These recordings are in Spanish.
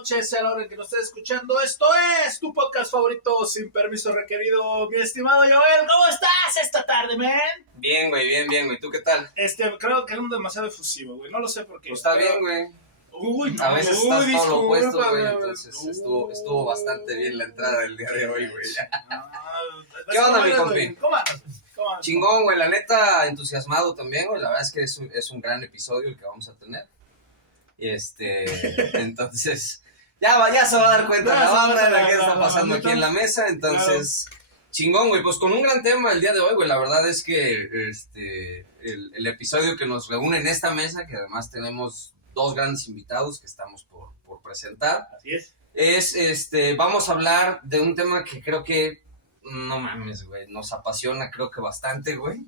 noches, sea la hora en que nos estés escuchando. Esto es tu podcast favorito sin permiso requerido. Mi estimado Joel, ¿cómo estás esta tarde, man? Bien, güey. ¿Tú qué tal? Creo que es un demasiado efusivo, güey. No lo sé por qué. Pues está bien, güey. Uy, no, A veces estás todo lo opuesto, güey. discúlpame, Entonces estuvo bastante bien la entrada del día de hoy, güey. ¿Qué onda, mi compi? ¿Cómo andas? Chingón, güey. La neta, entusiasmado también, güey. La verdad es que es un gran episodio el que vamos a tener. Y entonces, ya se va a dar cuenta la banda de lo que está pasando aquí en la mesa. Entonces, chingón, güey. Pues con un gran tema el día de hoy, güey. La verdad es que el episodio que nos reúne en esta mesa, que además tenemos dos grandes invitados que estamos por presentar. Así es. Vamos a hablar de un tema que creo que, no mames, güey, nos apasiona creo que bastante, güey.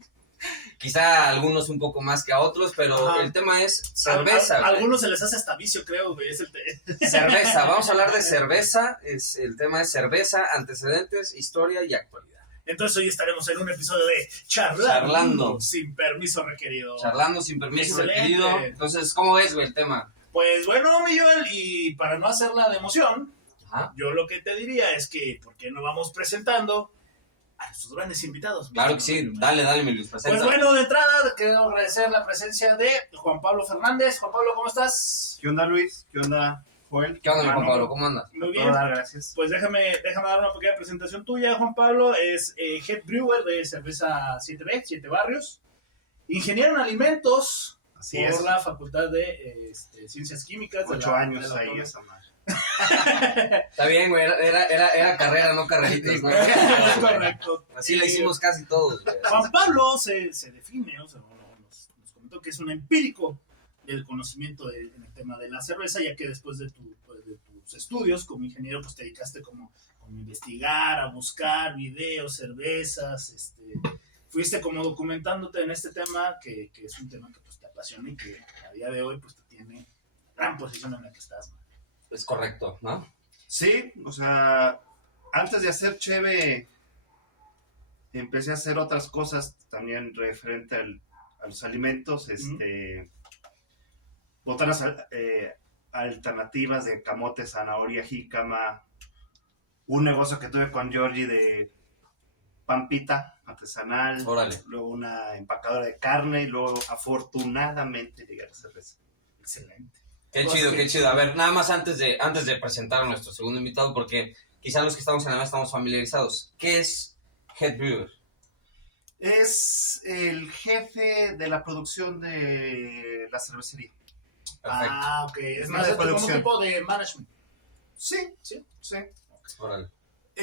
Quizá a algunos un poco más que a otros, pero Ajá. El tema es cerveza. A algunos se les hace hasta vicio, creo, güey. Cerveza, vamos a hablar de cerveza. El tema es cerveza, antecedentes, historia y actualidad. Entonces hoy estaremos en un episodio de Charlando sin permiso requerido. Charlando sin permiso Excelente. requerido. Entonces, ¿cómo es, güey, el tema? Pues bueno, mi Joel, y para no hacerla de emoción, Ajá. yo lo que te diría es que, ¿por qué no vamos presentando a nuestros grandes invitados? Claro que sí, dale, mi Luis, presenta. Pues bueno, de entrada, quiero agradecer la presencia de Juan Pablo Fernández. Juan Pablo, ¿cómo estás? ¿Qué onda, Luis? ¿Qué onda, Joel? ¿Qué onda, Juan Pablo? ¿Cómo andas? Muy bien. Hola, gracias. Pues déjame dar una pequeña presentación tuya, Juan Pablo. Es Head Brewer de cerveza 7B, 7 Barrios. Ingeniero en alimentos Así por es. la Facultad de Ciencias Químicas. 8 años ahí, esa madre. Está bien, güey, era carrera, no carreritas, ¿no? Es correcto. Así la hicimos casi todos, güey. Juan Pablo se define, o sea, nos comentó que es un empírico del conocimiento en el tema de la cerveza, ya que después de tus estudios como ingeniero, pues te dedicaste como a investigar, a buscar videos, cervezas, fuiste como documentándote en este tema, que es un tema que pues te apasiona y que a día de hoy pues te tiene gran posición en la que estás, man. Es correcto, ¿no? Sí, o sea, antes de hacer cheve, empecé a hacer otras cosas también referente a los alimentos, botanas alternativas de camote, zanahoria, jícama, un negocio que tuve con Georgie de pampita artesanal, Órale. luego una empacadora de carne y luego afortunadamente llegué a la cerveza. Excelente. Qué chido. A ver, nada más antes de presentar a nuestro segundo invitado, porque quizá los que estamos en la mesa estamos familiarizados. ¿Qué es Head Brewer? Es el jefe de la producción de la cervecería. Perfecto. Ah, ok. Es No más de como un producción. tipo de management. Sí. Órale.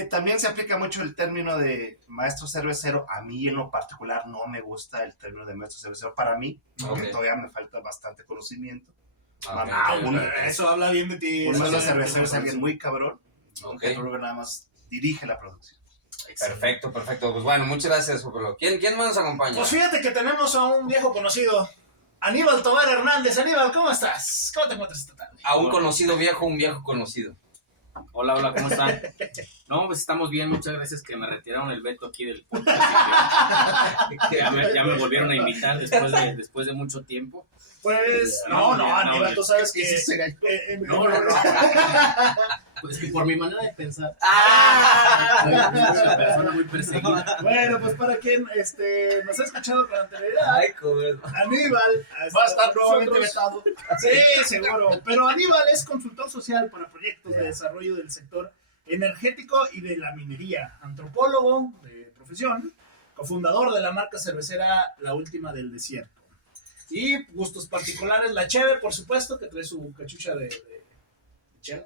También se aplica mucho el término de maestro cervecero. A mí en lo particular no me gusta el término de maestro cervecero. Para mí, porque todavía me falta bastante conocimiento. Eso habla bien de ti. Un Eso maestro habla cervecero bien es de ti. alguien muy cabrón. Ok. Que luego nada más dirige la producción. Perfecto. Pues bueno, muchas gracias, Juan Pablo. ¿Quién más nos acompaña? Pues fíjate que tenemos a un viejo conocido, Aníbal Tobar Hernández. Aníbal, ¿cómo estás? ¿Cómo te encuentras esta tarde? A un conocido viejo, un viejo conocido. Hola, ¿cómo están? No, pues estamos bien, muchas gracias que me retiraron el veto aquí del podcast. Ya me volvieron a invitar después de mucho tiempo. Pues, no, Aníbal, tú sabes que... No. Pues que por mi manera de pensar, soy una persona muy perseguida. Bueno, pues para quien nos ha escuchado con anterioridad, Ay, joder. Aníbal Va a estar nuevamente vetado. Sí, seguro. Pero Aníbal es consultor social para proyectos de desarrollo del sector energético y de la minería, antropólogo de profesión, cofundador de la marca cervecera La Última del Desierto. Y gustos particulares, la cheve, por supuesto, que trae su cachucha de chela.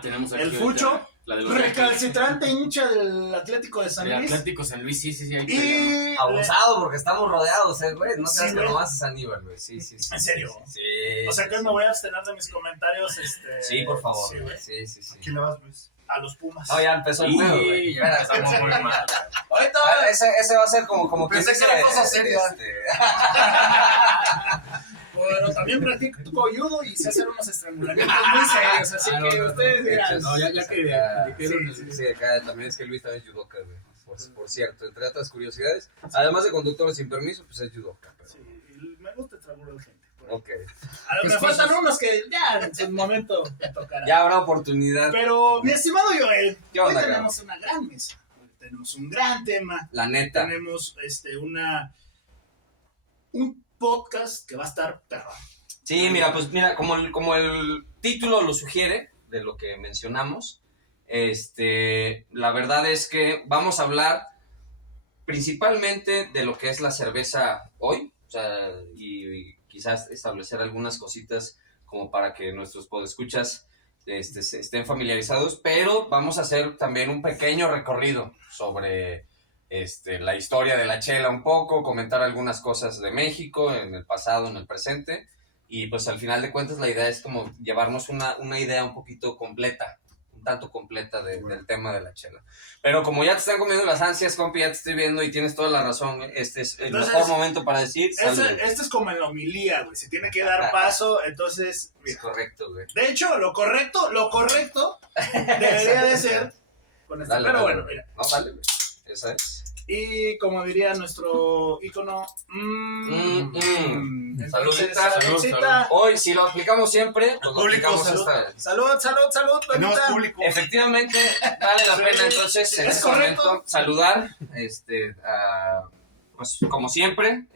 Tenemos aquí El Fucho, la de los recalcitrante hincha del Atlético de San el Luis. Atlético San Luis, sí. Ahí Y Abusado porque estamos rodeados, güey. No Sí, creas que güey. nomás es Aníbal, güey. Sí. ¿En serio? Sí. o sea que me voy a abstener de mis comentarios. Sí, por favor. sí, güey. Sí. ¿Quién le vas, Luis? A los Pumas. No, ya empezó el pedo, güey. ya empezamos muy mal. Ahorita Ese va a ser como que Pensé que era cosa seria. Bueno, también practico judo y sé hacer unos estrangulamientos muy serios, así que ustedes dirán. No, ya que dijeron. Sí, acá también es que Luis también es judoka, güey. Por cierto, entre otras curiosidades, además de conductor sin permiso, pues es judoka. Pero... Sí, me gusta estrangular a la gente. Ok. A lo me faltan unos que ya en su momento me tocará. Ya habrá oportunidad. Pero, mi estimado Joel, ¿Qué hoy onda, tenemos una gran mesa. Hoy tenemos un gran tema. La neta. Tenemos un podcast que va a estar perro. Sí, mira, como el título lo sugiere, de lo que mencionamos, la verdad es que vamos a hablar principalmente de lo que es la cerveza hoy, o sea, y quizás establecer algunas cositas como para que nuestros podescuchas estén familiarizados, pero vamos a hacer también un pequeño recorrido sobre la historia de la chela un poco, comentar algunas cosas de México en el pasado, en el presente, y pues al final de cuentas la idea es como llevarnos una idea un poquito completa, un tanto completa del tema de la chela. Pero como ya te están comiendo las ansias, compi, ya te estoy viendo y tienes toda la razón, este es el mejor momento para decir salud. Esto es como en la homilía, güey. Se tiene que dar paso, entonces... Es correcto, güey. De hecho, lo correcto debería de ser con esto. Dale, Pero dale, bueno, güey. mira. No, dale, güey. Esa es. Y como diría nuestro ícono... Entonces, Saludita. saludcita. Hoy, si lo aplicamos siempre, pues lo Público, aplicamos salud. esta. Tenemos Lolita. público. Efectivamente, vale la Sí, pena entonces en es este correcto. momento saludar, pues como siempre,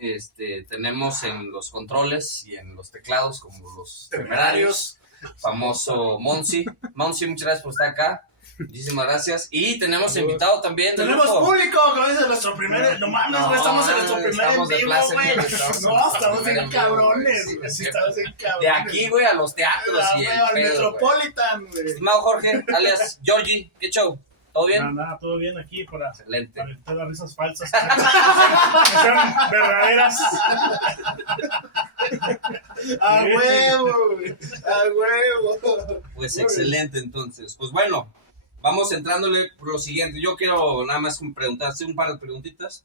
tenemos en los controles y en los teclados como los temerarios, famoso Monsi. Monsi, muchas gracias por estar acá. Muchísimas gracias. Y tenemos invitado también. del Tenemos grupo. público, como dice nuestro primer... No mames, güey, estamos en nuestro primer en estamos de vivo, placer, güey. estamos en No, nuestro estamos primer en en vivo, cabrones, güey, güey. sí, Sí, es estamos en cabrones. De aquí, güey, a los teatros y el al pedo, güey. Metropolitan, güey. Estimado Jorge, alias Georgie, ¿qué show? ¿Todo bien? Nada, todo bien aquí para Excelente. evitar las risas falsas que sean verdaderas. A huevo, güey. A huevo. Pues Muy excelente, entonces. Pues bueno, vamos entrándole por lo siguiente. Yo quiero nada más preguntarte un par de preguntitas.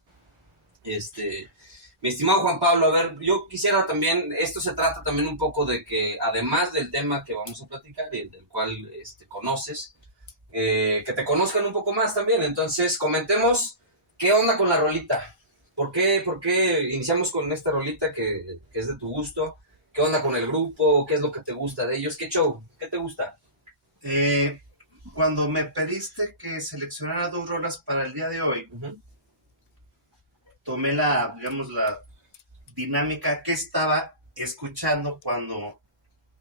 Mi estimado Juan Pablo, a ver, yo quisiera también, esto se trata también un poco de que, además del tema que vamos a platicar y del cual conoces, que te conozcan un poco más también. Entonces, comentemos qué onda con la rolita. ¿Por qué iniciamos con esta rolita que es de tu gusto? ¿Qué onda con el grupo? ¿Qué es lo que te gusta de ellos? ¿Qué show? ¿Qué te gusta? Cuando me pediste que seleccionara 2 rolas para el día de hoy, Uh-huh. tomé la dinámica que estaba escuchando cuando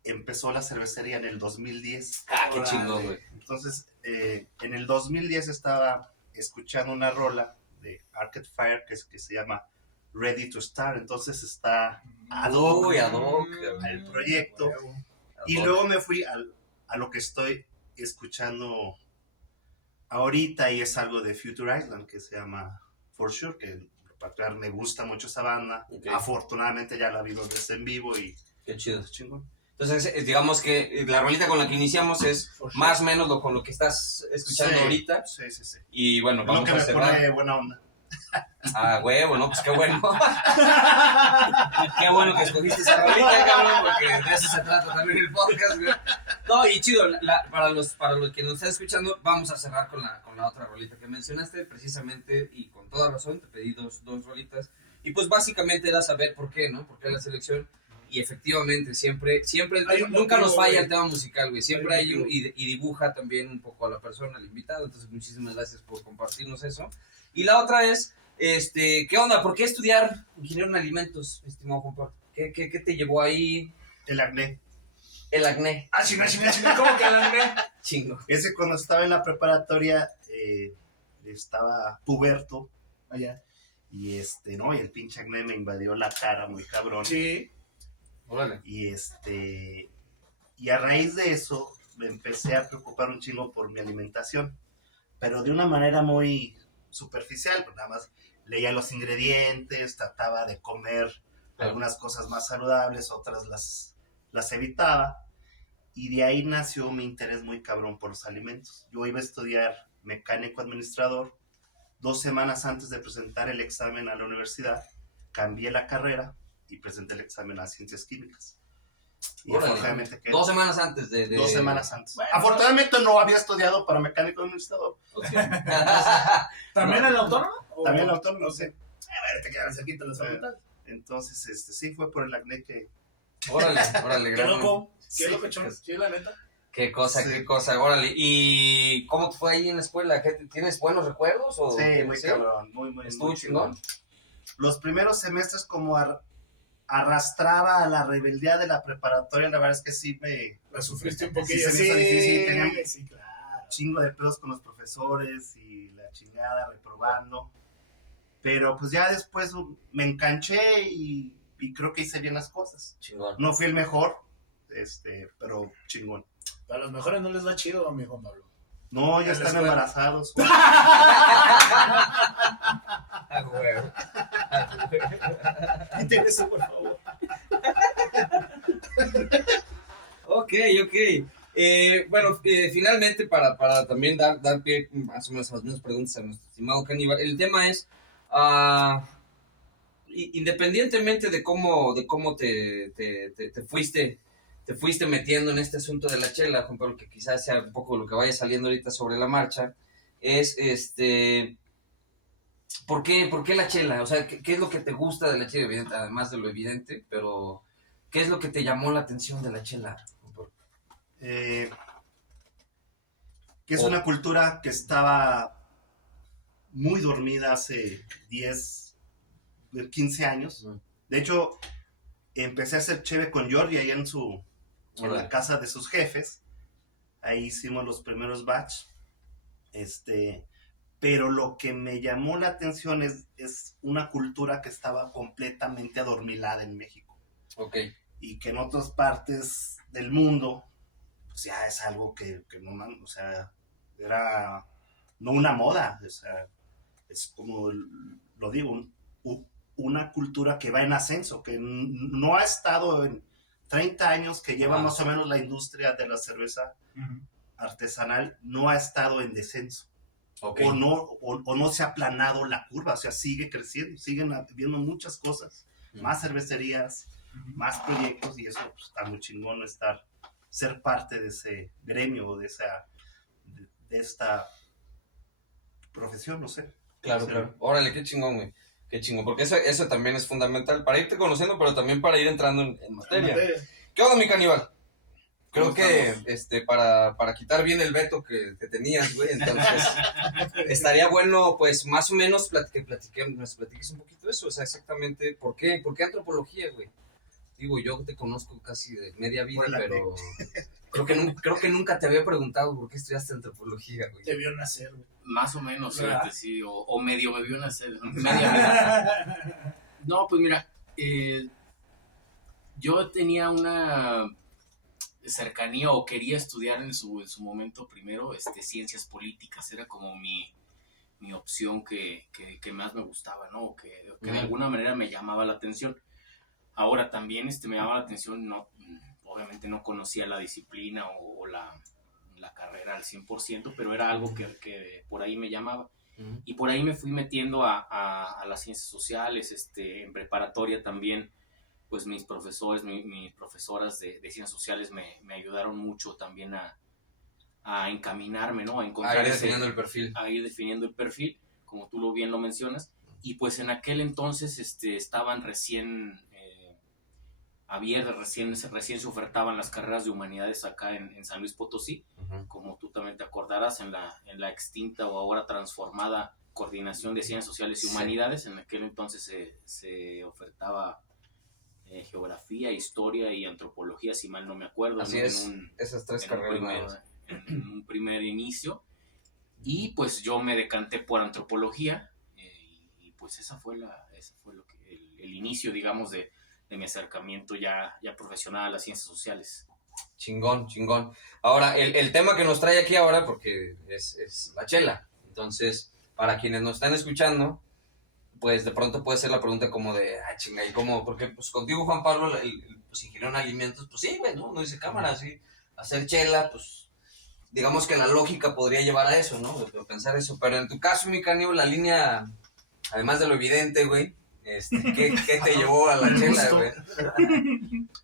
empezó la cervecería en el 2010. Ah, qué chingón, güey. Entonces, en el 2010 estaba escuchando una rola de Arcade Fire que se llama Ready to Start. Entonces está ad hoc Uy, ad hoc. al proyecto. Y Ad hoc. luego me fui a lo que estoy escuchando ahorita, y es algo de Future Island que se llama For Sure, que en particular me gusta mucho esa banda. Ok. Afortunadamente ya la vi 2 veces en vivo y Qué chido. es chingón. Entonces, digamos que la rolita con la que iniciamos es For sure. más o menos con lo que estás escuchando Sí, ahorita. Sí, sí, sí. Y bueno, Lo vamos que a me cerrar. pone buena onda. Ah, huevo, ¿no? Pues qué bueno. Qué bueno que escogiste esa rolita, cabrón, porque de eso se trata también el podcast, güey. No, y chido, para los que nos están escuchando, vamos a cerrar con la otra rolita que mencionaste, precisamente, y con toda razón, te pedí dos rolitas. Y pues básicamente era saber por qué, ¿no? Por qué la selección. Y efectivamente, siempre Hay un nunca nos motivo, falla güey. el tema musical, güey. Siempre Hay hay un y dibuja también un poco a la persona, al invitado. Entonces, muchísimas gracias por compartirnos eso. Y la otra es, ¿qué onda? ¿Por qué estudiar ingeniero en alimentos, estimado Juan Pablo? ¿Qué te llevó ahí? El acné. El acné. Ah, chinga, ¿cómo que la acné? Chingo. Ese cuando estaba en la preparatoria, estaba puberto. Allá. Y ¿no? Y el pinche acné me invadió la cara muy cabrón. Sí. Órale. Y y a raíz de eso me empecé a preocupar un chingo por mi alimentación, pero de una manera muy superficial, pues nada más leía los ingredientes, trataba de comer algunas cosas más saludables, otras las evitaba, y de ahí nació mi interés muy cabrón por los alimentos. Yo iba a estudiar mecánico administrador. 2 semanas antes de presentar el examen a la universidad, cambié la carrera y presenté el examen a ciencias químicas. Y Órale. afortunadamente quedé 2 semanas antes de... 2 semanas antes. Bueno. Afortunadamente no había estudiado para mecánico administrador. Ok. ¿También el autónomo? También el autónomo, no sé. A ver, te quedan cerquita las facultades. Entonces, sí, fue por el acné que Órale, Qué gran. loco, Sí, qué loco, chon. Sí, la neta. Qué cosa, órale. ¿Y cómo te fue ahí en la escuela? ¿Tienes buenos recuerdos? O Sí, muy cabrón, muy ¿Estuvo muy chingón? Los primeros semestres como arrastraba a la rebeldía de la preparatoria, la verdad es que sí La sufriste un Sí, poquillo. se me hizo difícil, tenía un Sí, claro. chingo de pedos con los profesores y la chingada, reprobando. Pero pues ya después me enganché y creo que hice bien las cosas. Chingón. No fui el mejor, pero chingón. A los mejores no les va chido, mi Juan Pablo. No, ya En la están escuela. embarazados. Ah, huevo. Interesa, por favor. Ok. Bueno, finalmente para también dar pie más o menos a las mismas preguntas a nuestro estimado Caníbal, el tema es, independientemente de cómo te fuiste metiendo en este asunto de la chela, Juan Pablo, que quizás sea un poco lo que vaya saliendo ahorita sobre la marcha, es ¿por qué la chela? O sea, ¿qué es lo que te gusta de la chela? Evidente, además de lo evidente, pero ¿qué es lo que te llamó la atención de la chela, Juan Pablo? Que es una cultura que estaba muy dormida hace 10, 15 años. De hecho, empecé a hacer cheve con Jordi ahí en la casa de sus jefes. Ahí hicimos los primeros batch. Pero lo que me llamó la atención es una cultura que estaba completamente adormilada en México. Ok. Y que en otras partes del mundo, pues ya es algo que no, o sea, era no una moda, o sea, es como lo digo, una cultura que va en ascenso, que no ha estado en 30 años que lleva más o menos la industria de la cerveza artesanal, no ha estado en descenso. Okay. O no se ha aplanado la curva, o sea, sigue creciendo, siguen habiendo muchas cosas, más cervecerías, más proyectos, y eso pues, está muy chingón ser parte de ese gremio, de esta profesión, no sé. Claro. Órale, qué chingón, güey. Qué chingón, porque eso también es fundamental para irte conociendo, pero también para ir entrando en materia. ¿Qué onda, mi Caníbal? Creo que para quitar bien el veto que tenías, güey, entonces estaría bueno, pues, más o menos nos platiques un poquito eso, o sea, exactamente, ¿por qué antropología, güey? Digo, yo te conozco casi de media vida, pero creo que nunca te había preguntado por qué estudiaste antropología, güey. Te vio nacer, güey. Más o menos, fíjate, sí, o medio me vio nacer, media vida. No, pues mira, yo tenía una cercanía o quería estudiar en su momento primero ciencias políticas, era como mi opción que más me gustaba, ¿no? O que de alguna manera me llamaba la atención. Ahora también me llamaba la atención, no, obviamente no conocía la disciplina o la carrera al 100%, pero era algo que por ahí me llamaba. Y por ahí me fui metiendo a las ciencias sociales, en preparatoria también, pues mis profesores, mis profesoras de ciencias sociales me ayudaron mucho también a encaminarme, ¿no? A encontrar ir definiendo el perfil. A ir definiendo el perfil, como tú bien lo mencionas. Y pues en aquel entonces estaban recién abiertas, recién se ofertaban las carreras de humanidades acá en San Luis Potosí, como tú también te acordarás, en la extinta o ahora transformada Coordinación de Ciencias Sociales y Humanidades. En aquel entonces se ofertaba geografía, historia y antropología, si mal no me acuerdo. Así es, esas tres carreras. En un primer inicio. Y pues yo me decanté por antropología, y pues esa fue lo que el inicio, digamos, de mi acercamiento ya profesional a las ciencias sociales. Chingón. Ahora, el tema que nos trae aquí ahora, porque es la chela. Entonces, para quienes nos están escuchando, pues de pronto puede ser la pregunta como de, chinga, ¿y cómo? Porque pues contigo, Juan Pablo, pues ingeniero en alimentos, pues sí, güey, ¿no? No dice cámara, sí. Hacer chela, pues digamos que la lógica podría llevar a eso, ¿no? De pensar eso. Pero en tu caso, mi Caníbal, la línea, además de lo evidente, güey, ¿qué te llevó a la chela, güey?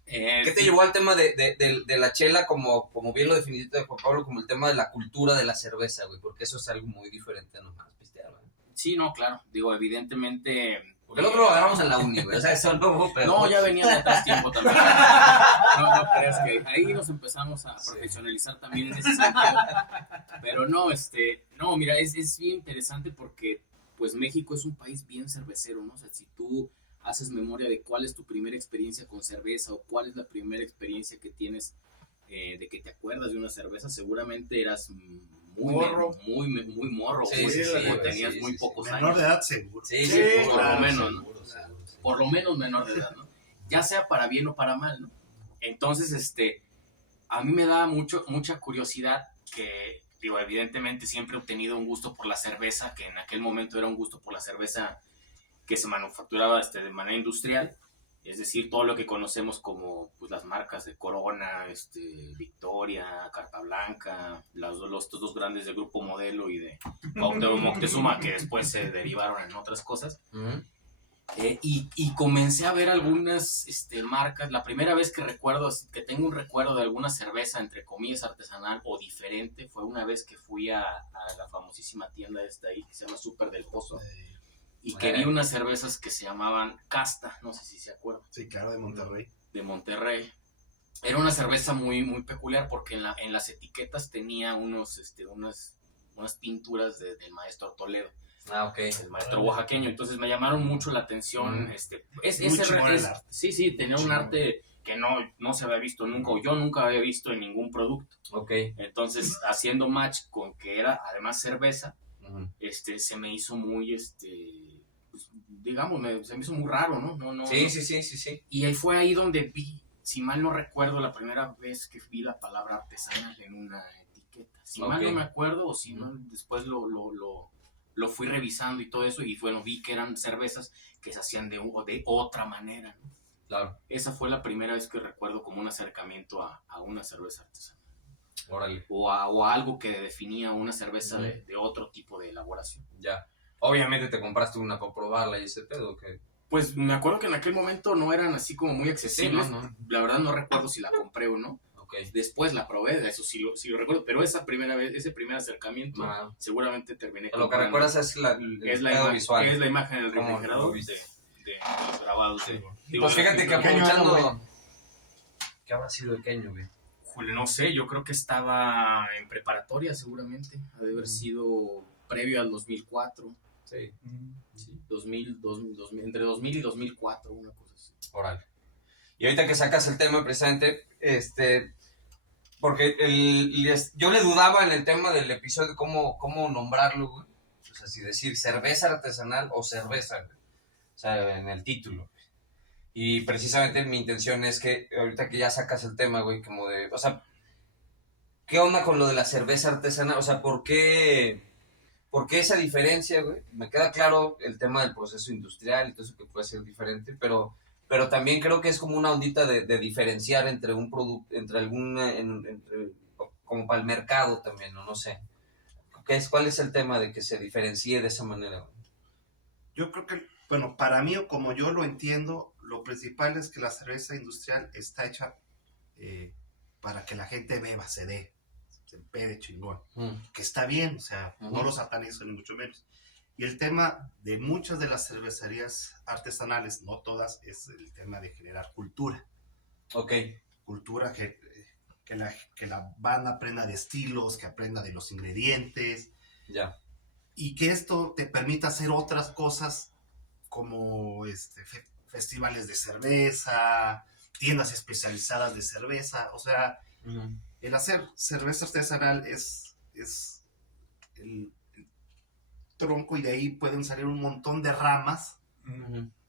¿Qué te llevó al tema de la chela, como bien lo definiste, Juan Pablo, como el tema de la cultura de la cerveza, güey? Porque eso es algo muy diferente nomás pistear, güey. Sí, no, claro. Digo, evidentemente, Porque el otro lo agarramos en la uni, güey. O sea, eso no, pero... No, ya venía de atrás tiempo también. No creas que ahí nos empezamos a profesionalizar también en ese sentido. Pero no, mira, es bien interesante porque pues México es un país bien cervecero, ¿no? O sea, si tú haces memoria de cuál es tu primera experiencia con cerveza o cuál es la primera experiencia que tienes de que te acuerdas de una cerveza, seguramente eras muy Morro. muy morro, Sí, güey, sí, sí, o güey, tenías sí, muy sí, pocos Menor años. de edad, seguro. Sí, Sí, sí, por claro, lo menos, ¿no? seguro, seguro, sí. Por lo menos menor de edad, ¿no? Ya sea para bien o para mal, ¿no? Entonces, a mí me da mucha curiosidad que, digo, evidentemente siempre he obtenido un gusto por la cerveza, que en aquel momento era un gusto por la cerveza que se manufacturaba de manera industrial, es decir, todo lo que conocemos como pues, las marcas de Corona, Victoria, Carta Blanca, estos dos grandes de Grupo Modelo y de Cuauhtémoc Moctezuma, que después se derivaron en otras cosas. Ujú. Y comencé a ver algunas marcas. La primera vez que que tengo un recuerdo de alguna cerveza, entre comillas, artesanal o diferente, fue una vez que fui a la famosísima tienda ahí que se llama Súper del Pozo y que vi unas cervezas que se llamaban Casta, no sé si se acuerdan, Sí, claro, de Monterrey. de Monterrey. Era una cerveza muy, muy peculiar porque en las etiquetas tenía unas pinturas del maestro Toledo, Ah, ok. el maestro oaxaqueño. Entonces me llamaron mucho la atención. Muy chingón el arte. Sí, tenía un arte que no se había visto nunca, o yo nunca había visto en ningún producto. Ok. Entonces, haciendo match con que era además cerveza, Ujú. se me hizo muy, pues, digamos, se me hizo muy raro, ¿no? No, Sí, sí, sí, sí, sí. Y ahí fue ahí donde vi, si mal no recuerdo, la primera vez que vi la palabra artesanal en una etiqueta. Si mal Ok. no me acuerdo, o si mal, después lo fui revisando y todo eso, y bueno, vi que eran cervezas que se hacían de otra manera, ¿no? Claro. Esa fue la primera vez que recuerdo como un acercamiento a una cerveza artesanal. Órale. O a algo que definía una cerveza de otro tipo de elaboración. Ya. Obviamente te compraste una para probarla y ese pedo, que... Pues me acuerdo que en aquel momento no eran así como muy accesibles. Sí, no. La verdad no recuerdo si la compré o no. Ok. Después la probé, eso sí lo recuerdo. Pero esa primera vez, ese primer acercamiento, Ah. seguramente terminé Lo que comprando. recuerdas es el pedo visual. Es la imagen del ¿Cómo refrigerador lo viste? de los grabados. Pues fíjate que ¿Qué año era, aprovechando... ¿Qué habrá sido de qué año, güey? No sé, yo creo que estaba en preparatoria seguramente. Ha de haber sido previo al 2004. Sí. Sí, 2000, entre 2000 y 2004, una cosa así. Órale. Y ahorita que sacas el tema, precisamente, porque yo le dudaba en el tema del episodio cómo nombrarlo, güey. O sea, si decir cerveza artesanal o cerveza, güey. O sea, en el título. Y precisamente mi intención es que ahorita que ya sacas el tema, güey, como de, o sea, ¿qué onda con lo de la cerveza artesanal? O sea, ¿por qué esa diferencia, güey? Me queda claro el tema del proceso industrial y todo eso que puede ser diferente, pero también creo que es como una ondita de diferenciar entre un producto, como para el mercado también, no sé. ¿Cuál es el tema de que se diferencie de esa manera, güey? Yo creo que, bueno, para mí o como yo lo entiendo, lo principal es que la cerveza industrial está hecha para que la gente beba, se empede chingón. Que está bien, o sea, no lo satanizo ni mucho menos. Y el tema de muchas de las cervecerías artesanales, no todas, es el tema de generar cultura. Ok. Cultura que la banda aprenda de estilos, que aprenda de los ingredientes. Ya. Y que esto te permita hacer otras cosas como festivales de cerveza, tiendas especializadas de cerveza. O sea, el hacer cerveza artesanal es el tronco, y de ahí pueden salir un montón de ramas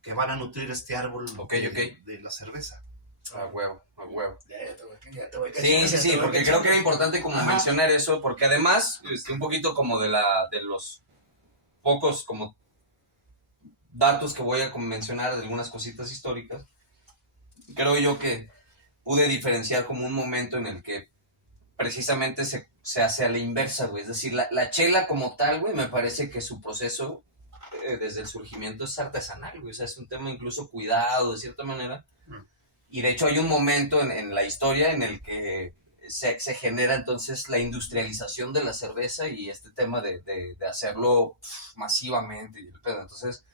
que van a nutrir este árbol de la cerveza. A huevo, a huevo. Ya te voy Sí, porque creo que era importante como mencionar eso, porque además, un poquito como de los pocos como datos que voy a mencionar de algunas cositas históricas, creo yo que pude diferenciar como un momento en el que precisamente se hace a la inversa, güey. Es decir, la chela como tal, güey, me parece que su proceso desde el surgimiento es artesanal, güey. O sea, es un tema incluso cuidado de cierta manera. Y de hecho hay un momento en la historia en el que se genera entonces la industrialización de la cerveza y este tema de hacerlo masivamente y el pedo. Entonces,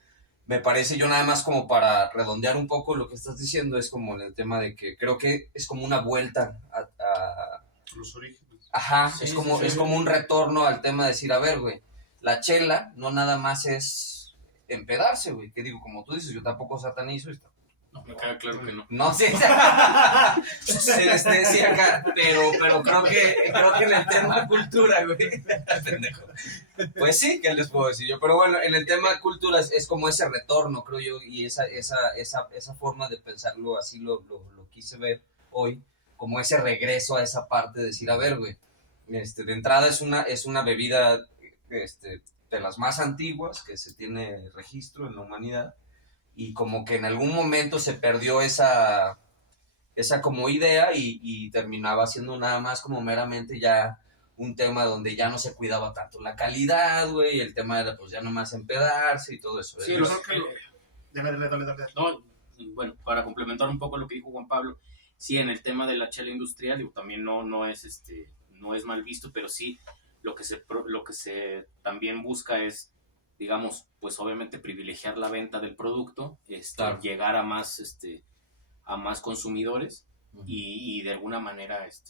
me parece, yo nada más como para redondear un poco lo que estás diciendo, es como en el tema de que creo que es como una vuelta Los orígenes. ajá, Sí, es como un retorno al tema de decir, a ver, güey, la chela no nada más es empedarse, güey, que digo, como tú dices, yo tampoco satanizo, No, me queda claro que no. no, sí, sí, acá, pero creo que en el tema cultura, güey, pendejo. Pues sí, ¿qué les puedo decir yo? Pero bueno, en el tema cultura es como ese retorno, creo yo, y esa forma de pensarlo, así lo quise ver hoy, como ese regreso a esa parte de decir, a ver, güey, de entrada es una bebida, de las más antiguas que se tiene registro en la humanidad, y como que en algún momento se perdió esa como idea y terminaba siendo nada más como meramente ya un tema donde ya no se cuidaba tanto la calidad, güey, el tema era pues ya nomás empedarse y todo eso. Sí, Yo creo que dale. No, bueno, para complementar un poco lo que dijo Juan Pablo, sí, en el tema de la chela industrial, digo, también no es mal visto, pero sí lo que se también busca es, digamos, pues obviamente privilegiar la venta del producto, Claro. llegar a más consumidores y de alguna manera pues,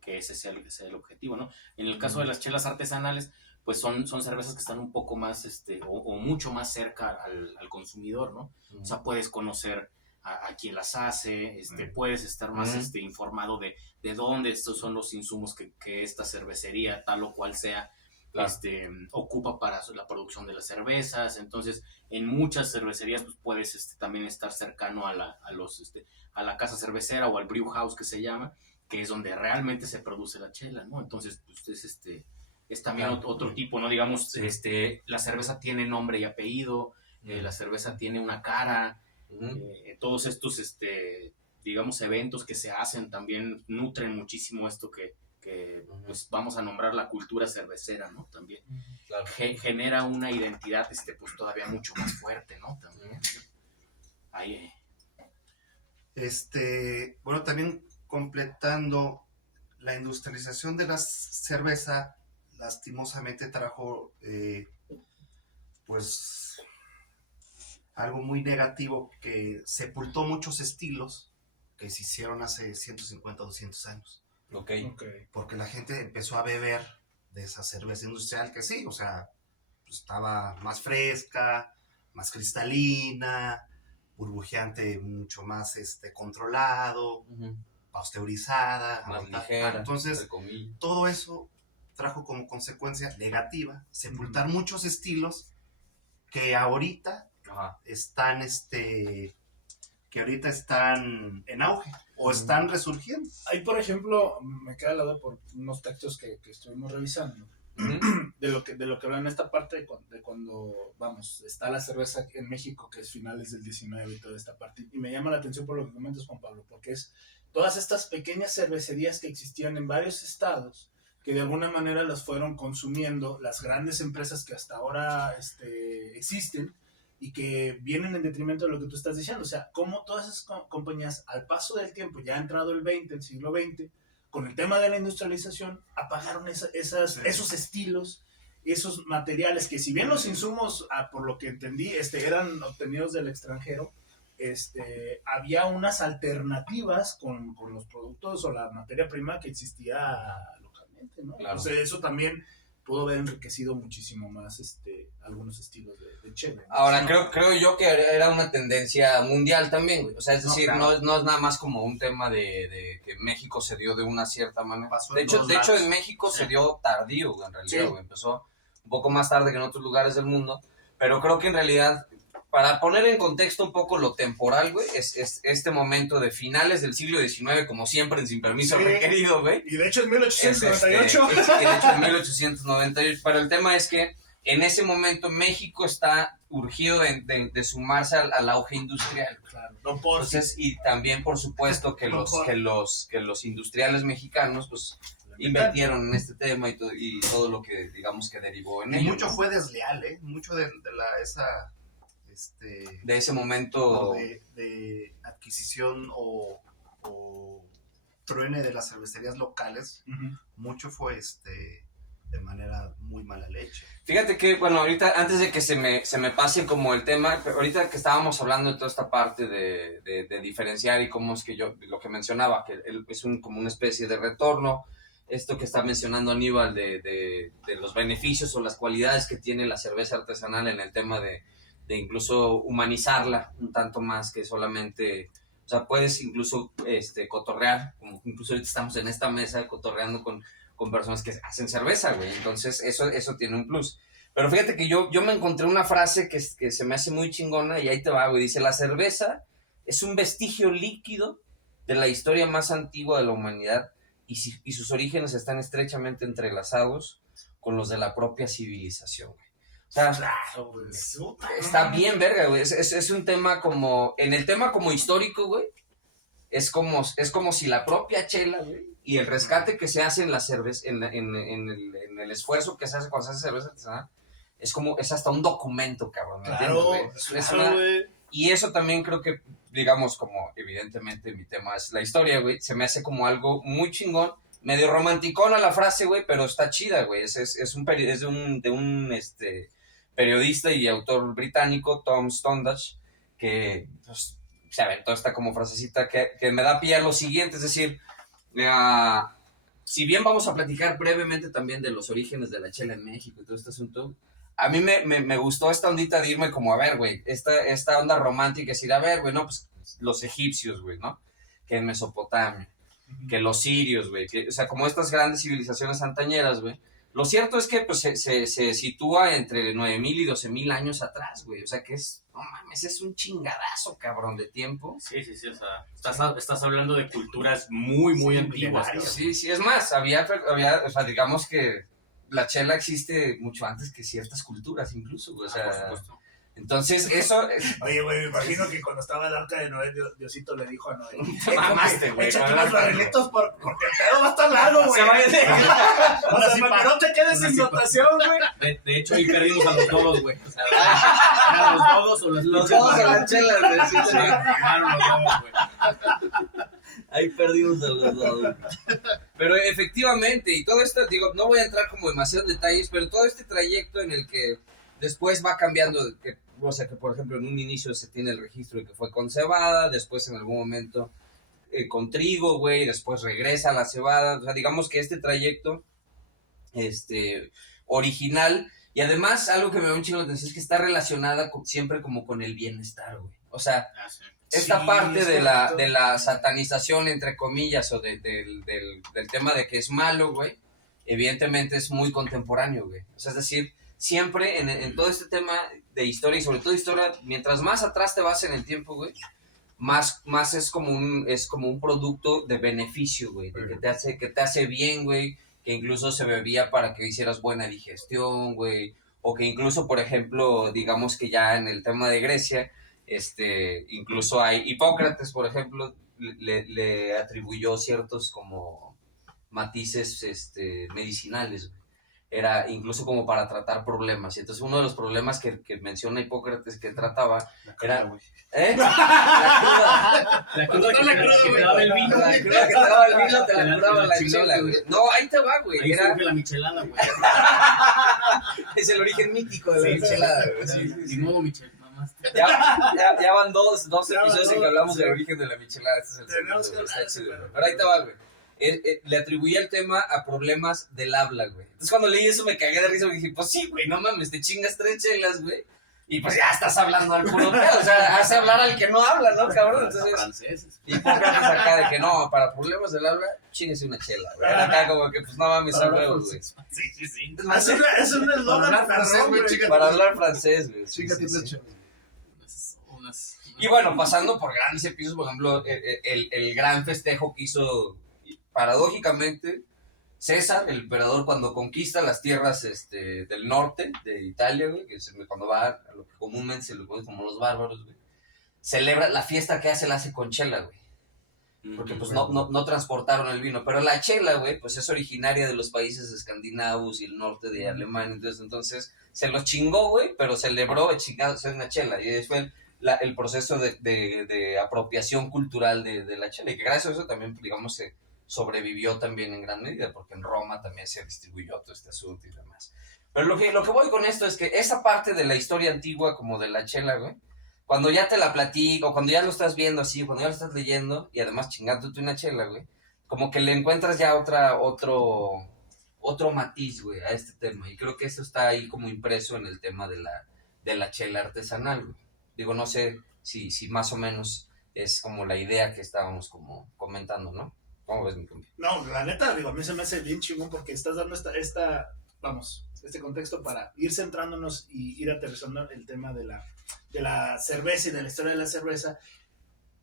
que ese sea el objetivo, ¿no? En el caso de las chelas artesanales, pues son cervezas que están un poco más, o mucho más cerca al consumidor, ¿no? O sea, puedes conocer a quién las hace, puedes estar más informado de dónde estos son los insumos que esta cervecería, tal o cual sea, Claro. ocupa para la producción de las cervezas. Entonces, en muchas cervecerías pues, puedes también estar cercano a la casa cervecera o al brew house que se llama, que es donde realmente se produce la chela, ¿no? Entonces, pues es también Claro. otro tipo, ¿no? Digamos, la cerveza tiene nombre y apellido, la cerveza tiene una cara, todos estos, digamos, eventos que se hacen también nutren muchísimo esto que pues vamos a nombrar la cultura cervecera, ¿no? También Claro. genera una identidad, pues todavía mucho más fuerte, ¿no? También. Ahí, Bueno, también completando, la industrialización de la cerveza lastimosamente trajo pues algo muy negativo, que sepultó muchos estilos que se hicieron hace 150 o 200 años. Ok. Porque la gente empezó a beber de esa cerveza industrial que sí, o sea, pues estaba más fresca, más cristalina, burbujeante, mucho más controlado, pasteurizada, Más ligera. entonces todo eso trajo como consecuencia negativa sepultar muchos estilos que ahorita están en auge o están resurgiendo. Ahí, por ejemplo, me queda al lado por unos textos que estuvimos revisando, de lo que hablan en esta parte de cuando, vamos, está la cerveza en México, que es finales del 19 y toda esta parte. Y me llama la atención por lo que comentas, Juan Pablo, porque es todas estas pequeñas cervecerías que existían en varios estados, que de alguna manera las fueron consumiendo las grandes empresas que hasta ahora existen, y que vienen en detrimento de lo que tú estás diciendo. O sea, cómo todas esas compañías, al paso del tiempo, ya ha entrado el siglo XX, con el tema de la industrialización, apagaron esos estilos, esos materiales, que si bien los insumos, por lo que entendí, eran obtenidos del extranjero, había unas alternativas con los productos o la materia prima que existía localmente, ¿no? Claro. Entonces eso también pudo haber enriquecido muchísimo más algunos estilos de chela, ¿no? Ahora, creo yo que era una tendencia mundial también, güey. O sea, es decir, claro. no es nada más como un tema de que México se dio de una cierta manera. Pasó De en hecho, todos lados. en México Sí. se dio tardío, güey, en realidad, Sí. güey. Empezó un poco más tarde que en otros lugares del mundo. Pero creo que en realidad, para poner en contexto un poco lo temporal, güey, es este momento de finales del siglo XIX, como siempre, en Sin Permiso Sí. Requerido, güey. Y de hecho en Es 1898. y de hecho en 1898, pero el tema es que en ese momento México está urgido de sumarse al auge industrial. Claro, no por Entonces, y también por supuesto que los industriales mexicanos pues invirtieron en este tema y todo lo que digamos que derivó en Y ello, mucho ¿no? fue desleal, mucho de De ese momento de adquisición o truene de las cervecerías locales, mucho fue de manera muy mala leche. Fíjate que, bueno, ahorita, antes de que se me pase como el tema, pero ahorita que estábamos hablando de toda esta parte de diferenciar y cómo es que yo, lo que mencionaba, que es como una especie de retorno, esto que está mencionando Aníbal de los beneficios o las cualidades que tiene la cerveza artesanal en el tema de incluso humanizarla un tanto más que solamente, o sea, puedes incluso cotorrear, como incluso ahorita estamos en esta mesa cotorreando con personas que hacen cerveza, güey. Entonces, eso tiene un plus. Pero fíjate que yo me encontré una frase que se me hace muy chingona y ahí te va, güey. Dice, la cerveza es un vestigio líquido de la historia más antigua de la humanidad y sus orígenes están estrechamente entrelazados con los de la propia civilización, güey. O sea, Claro, güey. está bien verga, güey. Es un tema como, en el tema como histórico, güey, es como si la propia chela, güey, y el rescate que se hace en la cerveza, en el esfuerzo que se hace cuando se hace cerveza artesanal, es hasta un documento, cabrón, ¿me entiendes, Claro, güey? Es claro, güey. y eso también creo que, digamos, como evidentemente mi tema es la historia, güey, se me hace como algo muy chingón, medio romanticona la frase, güey, pero está chida, güey. Es de un periodista y autor británico, Tom Stondage, que pues, se aventó esta como frasecita que me da pie a lo siguiente, es decir, si bien vamos a platicar brevemente también de los orígenes de la chela en México y todo este asunto, a mí me gustó esta ondita de irme como, a ver, güey, esta onda romántica, es decir, a ver, güey, no, pues los egipcios, güey, ¿no? Que en Mesopotamia, que los sirios, güey, o sea, como estas grandes civilizaciones antañeras, güey. Lo cierto es que pues, se sitúa entre 9,000 y 12,000 años atrás, güey. O sea, que no mames, es un chingadazo, cabrón, de tiempo. Sí, o sea, estás hablando de culturas muy, muy Sí, antiguas. milenarias. cabrón. Sí, es más, había, o sea, digamos que la chela existe mucho antes que ciertas culturas, incluso, güey. O sea, Por supuesto. entonces eso... Oye, güey, me imagino que cuando estaba el arca de Noé, Diosito le dijo a Noé: Te mamaste, güey. échate unos barrilitos porque el pedo va a estar largo, güey. Se vaya de... O sea, para que no te quedes sin dotación, güey. De hecho, ahí perdimos a los todos, güey. O sea, eran los todos o Los dos a la chela, güey. Sí, Sí, ganaron los todos, güey. Ahí perdimos a los dos. Pero efectivamente, y todo esto, digo, no voy a entrar como demasiados detalles, pero todo este trayecto en el que después va cambiando, o sea, que por ejemplo en un inicio se tiene el registro de que fue con cebada, después en algún momento con trigo, güey, después regresa a la cebada, o sea, digamos que este trayecto original, y además algo que me da un chingo de atención es que está relacionada siempre como con el bienestar, güey. O sea, Ah, sí. esta Sí, parte es de la correcto. satanización, entre comillas, o del tema de que es malo, güey, evidentemente es muy contemporáneo, güey. O sea, es decir, siempre en todo este tema de historia, y sobre todo historia, mientras más atrás te vas en el tiempo, güey, más es como un producto de beneficio, güey, de que te hace bien, güey, que incluso se bebía para que hicieras buena digestión, güey, o que incluso, por ejemplo, digamos que ya en el tema de Grecia, incluso hay Hipócrates, por ejemplo, le atribuyó ciertos como matices medicinales, güey. Era incluso como para tratar problemas. Y entonces uno de los problemas que menciona Hipócrates que trataba era... ¿Eh? La cruda que te daba el vino. La cruda que te daba el vino te la curaba la chela, güey. No, ahí te va, güey. Ahí Era, surge la michelada, güey. es el origen mítico de la michelada, güey. Sí, sí, Ni sí. modo, Michel, mamaste. Ya van dos Ya van episodios en que dos, hablamos sí. del origen de la michelada. Este es el Tenemos segundo, que güey. hablar Está de ese chido, pedo. güey. Pero ahí te va, güey. Le atribuía el tema a problemas del habla, güey. Entonces cuando leí eso me cagué de risa y dije, pues sí, güey, no mames, te chingas 3 chelas, güey. Y pues ya estás hablando al puro pedo, o sea, hace hablar al que no habla, ¿no, cabrón? Entonces, Franceses. y Hipócrates acá de que no, para problemas del habla, chíngese una chela, güey. Acá como que, pues no mames, son huevos, güey. Sí. Es un eslogan perrón, güey. Para hablar francés, güey. Sí, Chíngate sí, una sí. chela. Y bueno, pasando por grandes episodios, por ejemplo, el gran festejo que hizo, paradójicamente, César, el emperador, cuando conquista las tierras del norte de Italia, güey, cuando va a lo que comúnmente se le conoce como los bárbaros, güey, celebra la fiesta que hace, la hace con chela, güey. Porque pues no transportaron el vino, pero la chela, güey, pues es originaria de los países escandinavos y el norte de Alemania, entonces se los chingó, güey, pero celebró chingados en una chela, y después el proceso de apropiación cultural de la chela, y que gracias a eso también, digamos, sobrevivió también en gran medida, porque en Roma también se distribuyó todo este asunto y demás. Pero lo que voy con esto es que esa parte de la historia antigua, como de la chela, güey, cuando ya te la platico, cuando ya lo estás viendo así, cuando ya lo estás leyendo, y además chingándote una chela, güey, como que le encuentras ya otro matiz, güey, a este tema. Y creo que eso está ahí como impreso en el tema de la chela artesanal, güey. Digo, no sé si más o menos es como la idea que estábamos como comentando, ¿no? ¿Cómo ves, mi compi? No, la neta, digo, a mí se me hace bien chingón porque estás dando este contexto para ir centrándonos y ir aterrizando el tema de la cerveza y de la historia de la cerveza.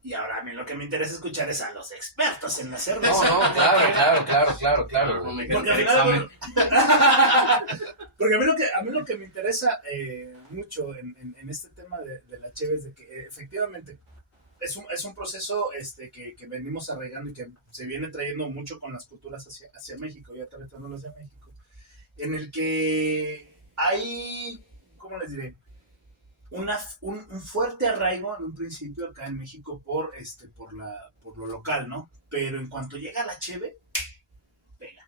Y ahora a mí lo que me interesa escuchar es a los expertos en la cerveza. No, claro. No me Porque queda al el final, examen. porque a mí lo que me interesa mucho en este tema de la cheve es de que efectivamente es un proceso que venimos arraigando y que se viene trayendo mucho con las culturas hacia México, ya tratándolos hacia México, en el que hay, ¿cómo les diré? Un fuerte arraigo en un principio acá en México por lo local, ¿no? Pero en cuanto llega la cheve, pega.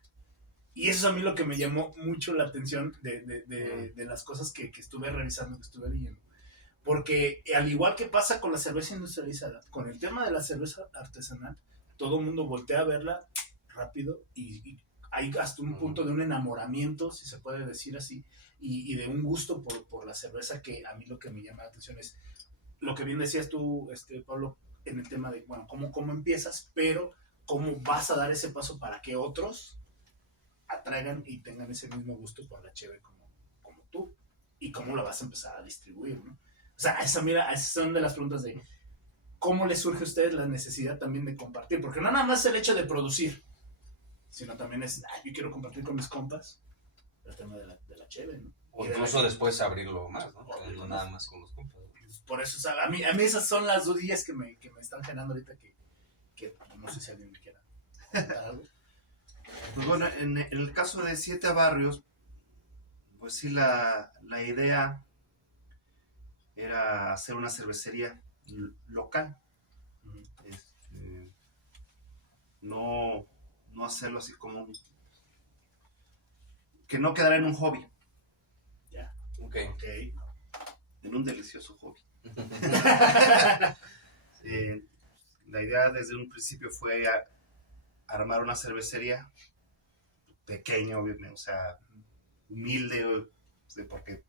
Y eso es a mí lo que me llamó mucho la atención de las cosas que estuve revisando, que estuve leyendo. Porque al igual que pasa con la cerveza industrializada, con el tema de la cerveza artesanal, todo el mundo voltea a verla rápido y hay hasta un punto de un enamoramiento, si se puede decir así, y de un gusto por la cerveza, que a mí lo que me llama la atención es lo que bien decías tú, Pablo, en el tema de, bueno, cómo empiezas, pero cómo vas a dar ese paso para que otros atraigan y tengan ese mismo gusto por la cheve como tú, y cómo la vas a empezar a distribuir, ¿no? O sea, esas son de las preguntas de cómo les surge a ustedes la necesidad también de compartir, porque no nada más es el hecho de producir, sino también es, yo quiero compartir con mis compas el tema de la cheve, ¿no? O incluso después abrirlo más, ¿no? No nada más con los compas. Por eso, o sea, a mí esas son las dudillas que me están generando ahorita que no sé si alguien me quiera comentar algo. Pues bueno, en el caso de Siete Barrios, pues sí, la idea era hacer una cervecería local. No hacerlo así como que no quedara en un hobby. Ya. Ok. En un delicioso hobby. La idea desde un principio fue armar una cervecería pequeña, obviamente, o sea, humilde, porque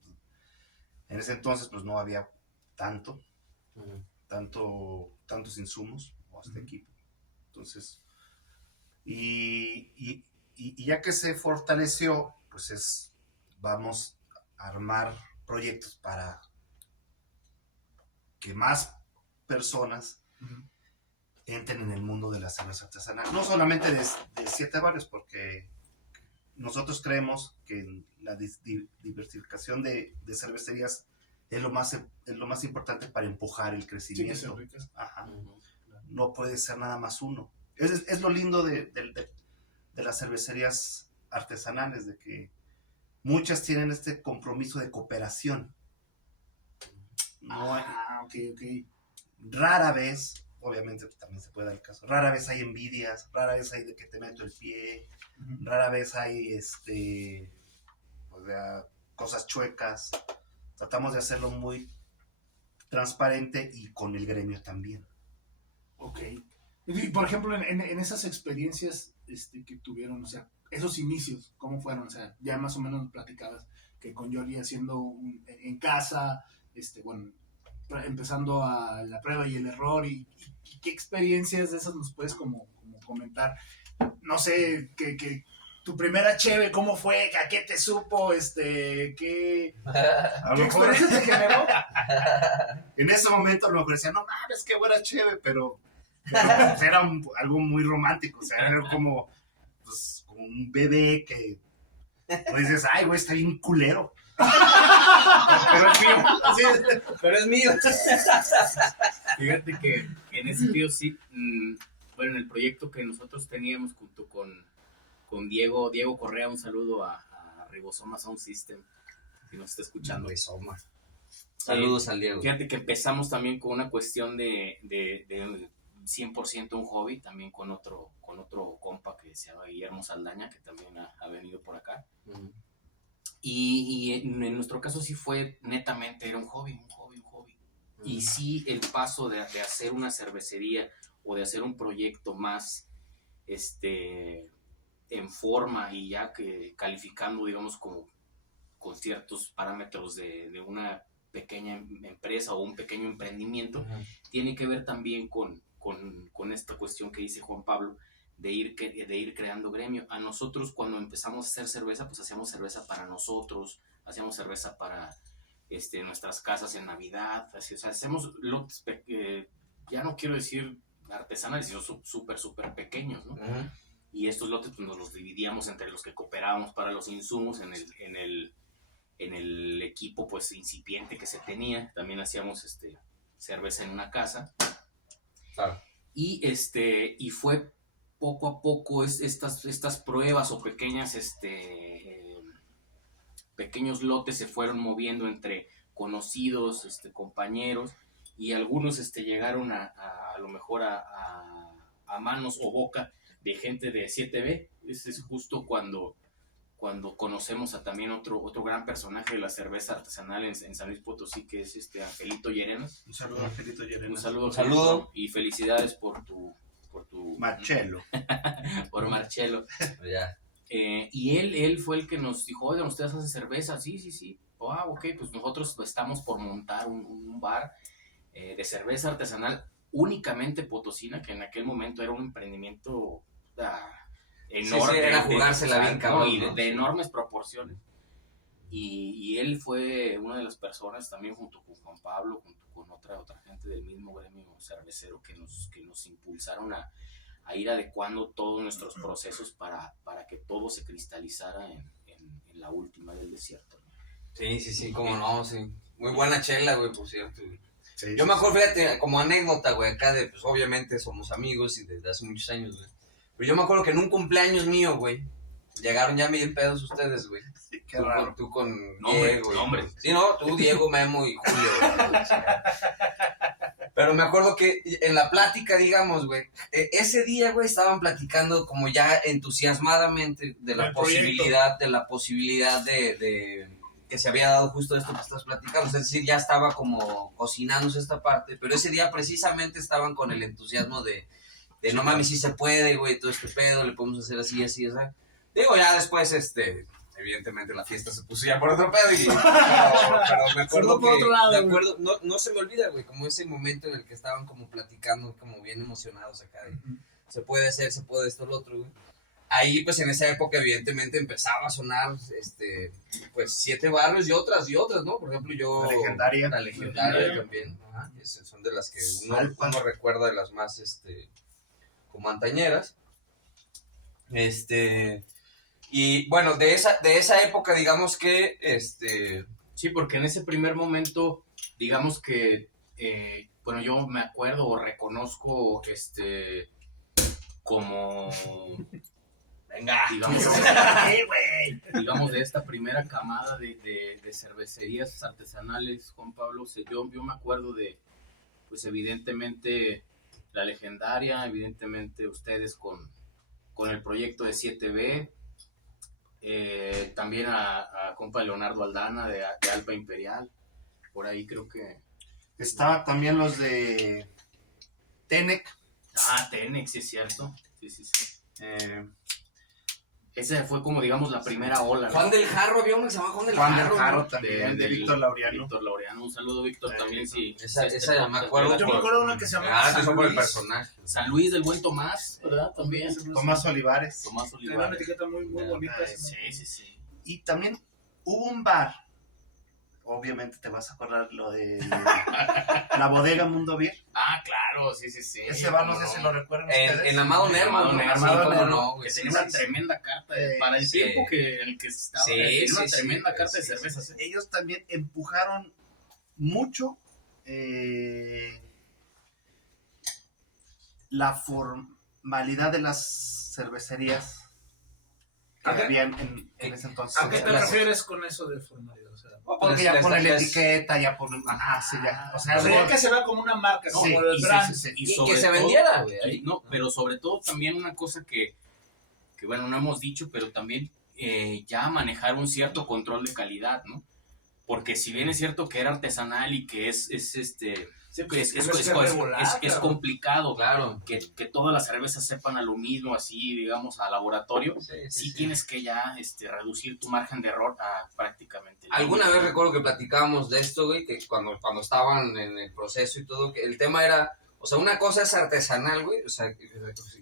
en ese entonces pues no había tantos insumos o hasta equipo. Entonces, y ya que se fortaleció, pues vamos a armar proyectos para que más personas entren en el mundo de la cerveza artesanal. No solamente de Siete Barrios, porque nosotros creemos que la diversificación de cervecerías es lo más importante para empujar el crecimiento. Sí, Ajá. No puede ser nada más uno. Es lo lindo de las cervecerías artesanales, de que muchas tienen este compromiso de cooperación. Ok. Rara vez, obviamente pues, también se puede dar el caso, rara vez hay envidias, rara vez hay de que te meto el pie, rara vez hay cosas chuecas. Tratamos de hacerlo muy transparente y con el gremio también. Ok. Y por ejemplo, en esas experiencias que tuvieron, o sea, esos inicios, ¿cómo fueron? O sea, ya más o menos platicabas que con Yoli haciendo en casa, bueno, empezando a la prueba y el error, y qué experiencias de esas nos puedes como comentar. No sé, que tu primera cheve, ¿cómo fue? ¿A qué te supo? ¿Qué experiencia te generó? En ese momento me decía, no mames, qué buena cheve, pero era algo muy romántico, o sea, era como un bebé que pues dices, ay, güey, está bien culero. Pero es mío. Sí, pero es mío. Fíjate que en ese sentido sí, bueno, en el proyecto que nosotros teníamos junto con Diego Correa, un saludo a Ribosoma Sound System, si nos está escuchando. Saludos al Diego. Fíjate que empezamos también con una cuestión de 100% un hobby, también con otro compa que se llama Guillermo Saldaña, que también ha venido por acá. Y en nuestro caso sí fue netamente, era un hobby. Y sí, el paso de hacer una cervecería o de hacer un proyecto más en forma y ya que calificando, digamos, como con ciertos parámetros de una pequeña empresa o un pequeño emprendimiento, tiene que ver también con esta cuestión que dice Juan Pablo, de ir creando gremio. A nosotros cuando empezamos a hacer cerveza, pues hacíamos cerveza para nosotros, hacíamos cerveza para nuestras casas en Navidad, así, o sea, hacemos lotes, ya no quiero decir artesanales, sino súper pequeños, ¿no? Y estos lotes pues, nos los dividíamos entre los que cooperábamos para los insumos en el equipo pues incipiente que se tenía. También hacíamos cerveza en una casa. Claro. Y fue poco a poco estas pruebas o pequeños lotes se fueron moviendo entre conocidos, compañeros, y algunos llegaron a lo mejor a manos o boca de gente de 7B. Es justo cuando conocemos a también otro gran personaje de la cerveza artesanal en San Luis Potosí, que es Angelito Llerenas. Un saludo a Angelito Llerenas. Un saludo. Saludo. Y felicidades por tu Marcelo. por Marcelo. Ya. Y él fue el que nos dijo, oigan, ¿ustedes hacen cerveza? Sí. Ok, pues nosotros estamos por montar un bar de cerveza artesanal únicamente potosina, que en aquel momento era un emprendimiento enorme. Sí, era jugársela bien cabrón, y ¿no? de enormes proporciones. Y él fue una de las personas, también junto con Juan Pablo, junto con otra gente del mismo gremio cervecero, que nos impulsaron a ir adecuando todos nuestros procesos para que todo se cristalizara en la última del desierto. Sí, cómo no, sí. Muy buena chela, güey, por cierto. Sí, Yo me acuerdo, fíjate, como anécdota, güey, acá de, pues obviamente somos amigos y desde hace muchos años, güey. Pero yo me acuerdo que en un cumpleaños mío, güey, llegaron ya bien pedos ustedes, güey. Sí, qué raro. Tú con Nombre, Diego. nombre. Sí, no, tú, Diego, Memo y Julio, güey. Pero me acuerdo que en la plática, digamos, güey, ese día, güey, estaban platicando como ya entusiasmadamente de la posibilidad de que se había dado justo esto que estás platicando. Es decir, ya estaba como cocinándose esta parte, pero ese día precisamente estaban con el entusiasmo de no mames, sí se puede, güey, todo este pedo, le podemos hacer así, o sea. Digo, ya después, evidentemente la fiesta se puso ya por otro pedo, pero me acuerdo por otro lado, me acuerdo, no se me olvida, güey, como ese momento en el que estaban como platicando, como bien emocionados acá, de, se puede hacer, se puede esto, lo otro, güey. Ahí, pues, en esa época, evidentemente, empezaba a sonar, pues, 7 barrios y otras, ¿no? Por ejemplo, La Legendaria. La Legendaria también, ajá, son de las que uno recuerda de las más, como antañeras. Y, bueno, de esa época, digamos que, Sí, porque en ese primer momento, digamos que, bueno, yo me acuerdo o reconozco, como... Venga, digamos, de esta primera camada de cervecerías artesanales, Juan Pablo, yo me acuerdo de, pues evidentemente, La Legendaria, evidentemente ustedes con el proyecto de 7B, también a compa Leonardo Aldana de Alpa Imperial, por ahí creo que... Estaba también los de Tenec. Tenec, sí es cierto, sí. Esa fue como, digamos, la primera ola, ¿no? Juan del Jarro, había uno que se llama Juan del Jarro. ¿No? También, de Víctor Laureano. Víctor Laureano, un saludo, Víctor, también, sí. Esa me acuerdo. Yo me acuerdo de una que se llama que San por el Luis. personaje. San Luis del Buen Tomás, ¿verdad? También. Tomás Olivares. Tomás Tiene una Olivares. etiqueta muy bonita. Sí. Y también hubo un bar. Obviamente te vas a acordar lo de la bodega Mundo Beer. Claro, sí. Ese bar, no sé si lo recuerdan ustedes. En Amado Nervo, Amado ¿no? Nervo, Sí, cómo Nervo, no, güey. Que Sí, tenía una sí. tremenda carta, Sí, para el sí. tiempo en el que estaba, Sí, tenía una sí, tremenda sí, carta sí, de sí. cervezas. Ellos también empujaron mucho la formalidad de las cervecerías había en ese entonces. ¿A qué te Las- refieres con eso de formalidad? O sea, Porque ya Les- ponen la les- etiqueta, ya ponen... Ajá, sí, ya. O sea, sería que se vea como una marca, sí, como el sí, brand. sí, sí. Y que sobre se todo- vendiera, güey. ahí. No, pero sobre todo también una cosa que bueno, no hemos dicho, pero también ya manejar un cierto control de calidad, ¿no? Porque si bien es cierto que era artesanal y que es Sí, es, pues, es, tienes es, que regular, es cabrón. complicado Claro. que todas las cervezas sepan a lo mismo, así, digamos, a laboratorio. Sí tienes que ya reducir tu margen de error a prácticamente... Alguna vez recuerdo que platicábamos de esto, güey, que cuando estaban en el proceso y todo, que el tema era, o sea, una cosa es artesanal, güey, o sea,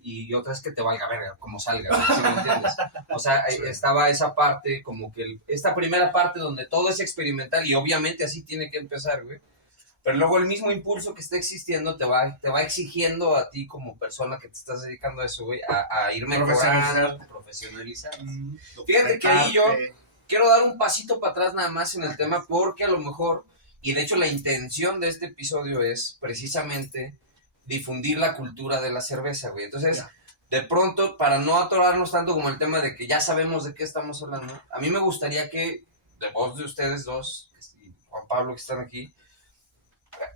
y otra es que te valga verga, como salga, güey, ¿sí me entiendes? O sea, estaba esa parte, como que esta primera parte donde todo es experimental y obviamente así tiene que empezar, güey. Pero luego el mismo impulso que está existiendo te va exigiendo a ti como persona que te estás dedicando a eso, güey, a ir mejorando, profesionalizar. Fíjate que ahí yo quiero dar un pasito para atrás nada más en el tema porque a lo mejor, y de hecho la intención de este episodio es precisamente difundir la cultura de la cerveza, güey. Entonces, de pronto, para no atorarnos tanto como el tema de que ya sabemos de qué estamos hablando, a mí me gustaría que, de voz de ustedes dos, y Juan Pablo que están aquí,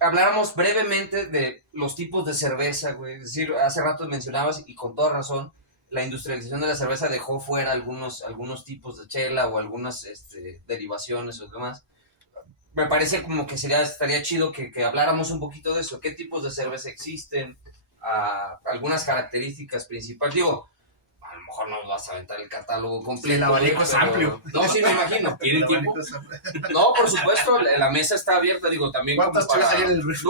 habláramos brevemente de los tipos de cerveza, güey. Es decir, hace rato mencionabas, y con toda razón, la industrialización de la cerveza dejó fuera algunos tipos de chela o algunas derivaciones o demás. Me parece como que estaría chido que habláramos un poquito de eso. ¿Qué tipos de cerveza existen? Algunas características principales. Digo, a lo mejor no vas a aventar el catálogo completo. El abanico es pero- amplio. No, sí, me imagino. ¿Tienen tiempo? No, por supuesto, la mesa está abierta, digo, también ¿Cuántas como chaves para... hay en el refri?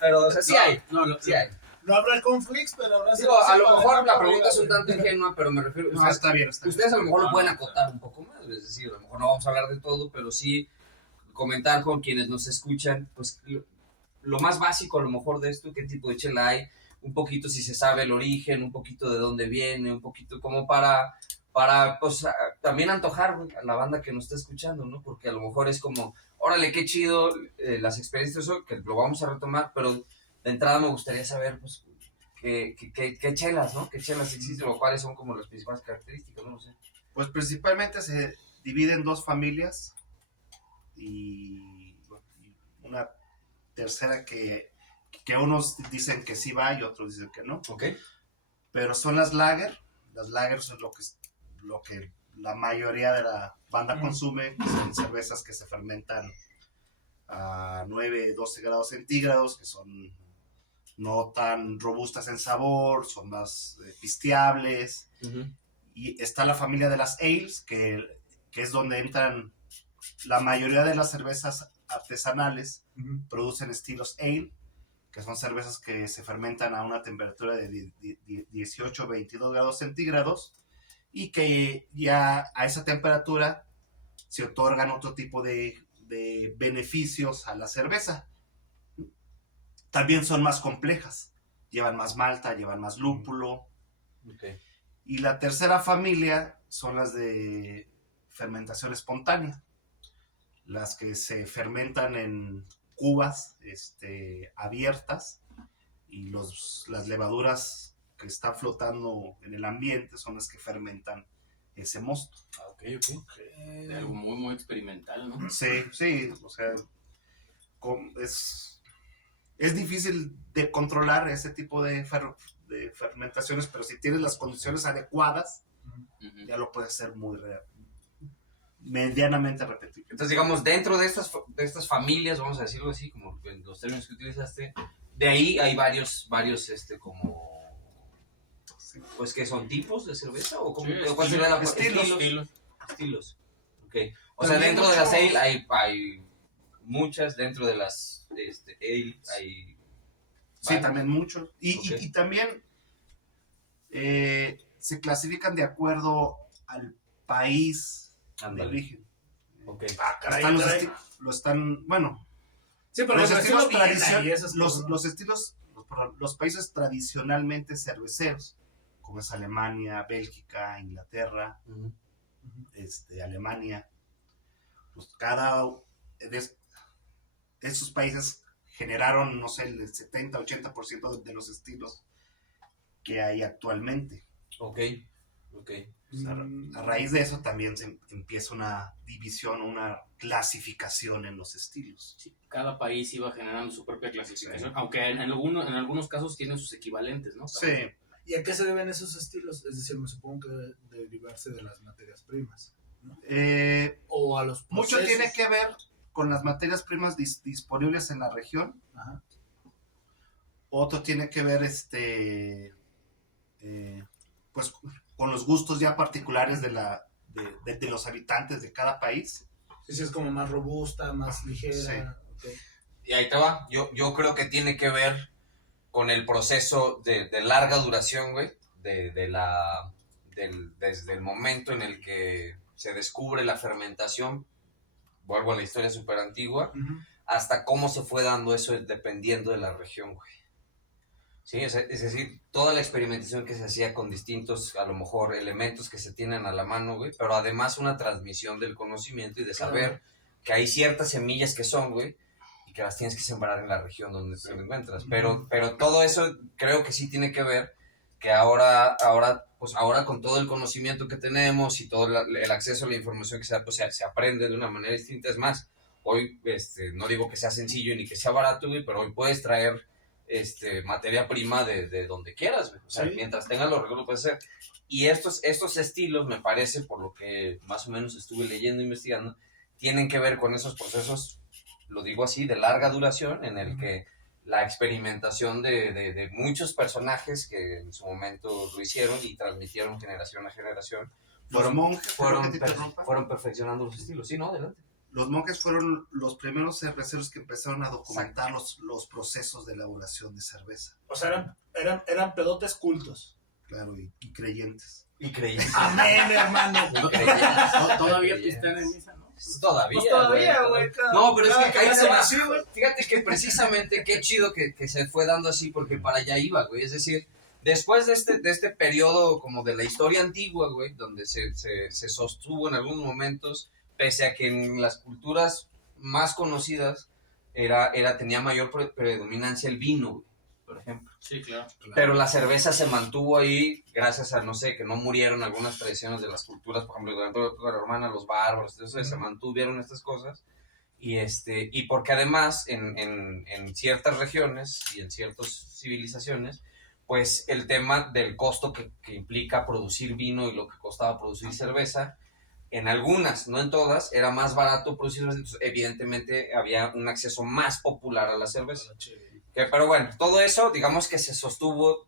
Pero, o sea, sí hay, No, sí hay. No habrá conflicts, pero habrá... Digo, a lo mejor la pregunta es un tanto ingenua, pero me refiero... No, está bien, está bien. Ustedes a lo mejor lo pueden acotar un poco más, es decir, a lo mejor no vamos a hablar de todo, pero sí comentar con quienes nos escuchan, pues lo más básico a lo mejor de esto, qué tipo de chela hay, un poquito si se sabe el origen, un poquito de dónde viene, un poquito como para pues también antojar, güey, a la banda que nos está escuchando, ¿no? Porque a lo mejor es como, órale, qué chido las experiencias, eso, que lo vamos a retomar, pero de entrada me gustaría saber, pues, qué chelas, ¿no? ¿Qué chelas existen o cuáles son como las principales características? No lo sé. Pues principalmente se divide en dos familias y una tercera que unos dicen que sí va y otros dicen que no. Ok. Pero son las lager. Las lagers es lo que la mayoría de la banda consume, que son cervezas que se fermentan a 9, 12 grados centígrados, que son no tan robustas en sabor, son más pisteables. Y está la familia de las ales, que es donde entran la mayoría de las cervezas artesanales, producen estilos ale, que son cervezas que se fermentan a una temperatura de 18 22 grados centígrados y que ya a esa temperatura se otorgan otro tipo de beneficios a la cerveza. También son más complejas, llevan más malta, llevan más lúpulo. Okay. Y la tercera familia son las de fermentación espontánea, las que se fermentan en cubas abiertas, y las levaduras que están flotando en el ambiente son las que fermentan ese mosto. Ok. De algo muy, muy experimental, ¿no? Sí, o sea, es difícil de controlar ese tipo de fermentaciones, pero si tienes las condiciones adecuadas, ya lo puedes hacer medianamente repetible. Entonces, digamos, dentro de estas familias, vamos a decirlo así, como en los términos que utilizaste, de ahí hay varios como, pues, ¿qué son tipos de cerveza? ¿O cómo, Sí, cuál sería la estilos? Ok. O sea, También dentro de las muchos- ale hay muchas, dentro de las ale hay... Sí, también muchos. Y Ok. también se clasifican de acuerdo al país de Ándale. origen. Ok. Bueno, Sí, pero los los estilos estilos tradicionales. los países tradicionalmente cerveceros, como es Alemania, Bélgica, Inglaterra, Ujú. Alemania, pues cada de esos países generaron, no sé, el 70-80% de los estilos que hay actualmente. Ok. A raíz de eso también se empieza una división, una clasificación en los estilos. Sí, cada país iba generando su propia clasificación, aunque en algunos casos tienen sus equivalentes, ¿no? Sí. ¿Y a qué se deben esos estilos? Es decir, me supongo que debe derivarse de las materias primas, ¿no? O a los Mucho procesos. tiene que ver con las materias primas disponibles en la región. Ajá. Otro tiene que ver pues con los gustos ya particulares de los habitantes de cada país. Sí, es como más robusta, más ligera. Sí. Okay. Y ahí te va. Yo creo que tiene que ver con el proceso de larga duración, güey, desde el momento en el que se descubre la fermentación, vuelvo a la historia súper antigua, hasta cómo se fue dando eso dependiendo de la región, güey. Sí, es decir, toda la experimentación que se hacía con distintos, a lo mejor, elementos que se tienen a la mano, güey, pero además una transmisión del conocimiento y de saber que hay ciertas semillas que son, güey, y que las tienes que sembrar en la región donde te encuentras. Pero todo eso creo que sí tiene que ver que ahora con todo el conocimiento que tenemos y todo el acceso a la información que se da, pues se aprende de una manera distinta. Es más, hoy no digo que sea sencillo ni que sea barato, güey, pero hoy puedes traer materia prima de donde quieras, güey. O sea, Sí. mientras tengas los recursos puedes hacer. Y estos estilos, me parece, por lo que más o menos estuve leyendo e investigando, tienen que ver con esos procesos, lo digo así, de larga duración, en el que la experimentación de muchos personajes que en su momento lo hicieron y transmitieron generación a generación, Los monjes, fueron perdón que te interrumpa. perfeccionando los estilos. Sí, ¿no? Adelante. Los monjes fueron los primeros cerveceros que empezaron a documentar los procesos de elaboración de cerveza. O sea, eran pedotes cultos. Claro, y creyentes. Y creí. Amén, hermano. Todavía pistean en misa, ¿no? Todavía. Pues todavía, güey. güey. No, pero es que ahí se va. así, güey. Fíjate que precisamente qué chido que se fue dando así, porque para allá iba, güey. Es decir, después de este periodo como de la historia antigua, güey, donde se sostuvo en algunos momentos, pese a que en las culturas más conocidas tenía mayor predominancia el vino, güey, por ejemplo. Sí, claro. Pero la cerveza se mantuvo ahí gracias a, no sé, que no murieron algunas tradiciones de las culturas, por ejemplo, durante la época romana, los bárbaros, entonces se mantuvieron estas cosas. Y porque además en ciertas regiones y en ciertas civilizaciones, pues el tema del costo que implica producir vino y lo que costaba producir cerveza, en algunas, no en todas, era más barato producir cerveza, entonces evidentemente había un acceso más popular a la cerveza. Pero bueno, todo eso, digamos que se sostuvo,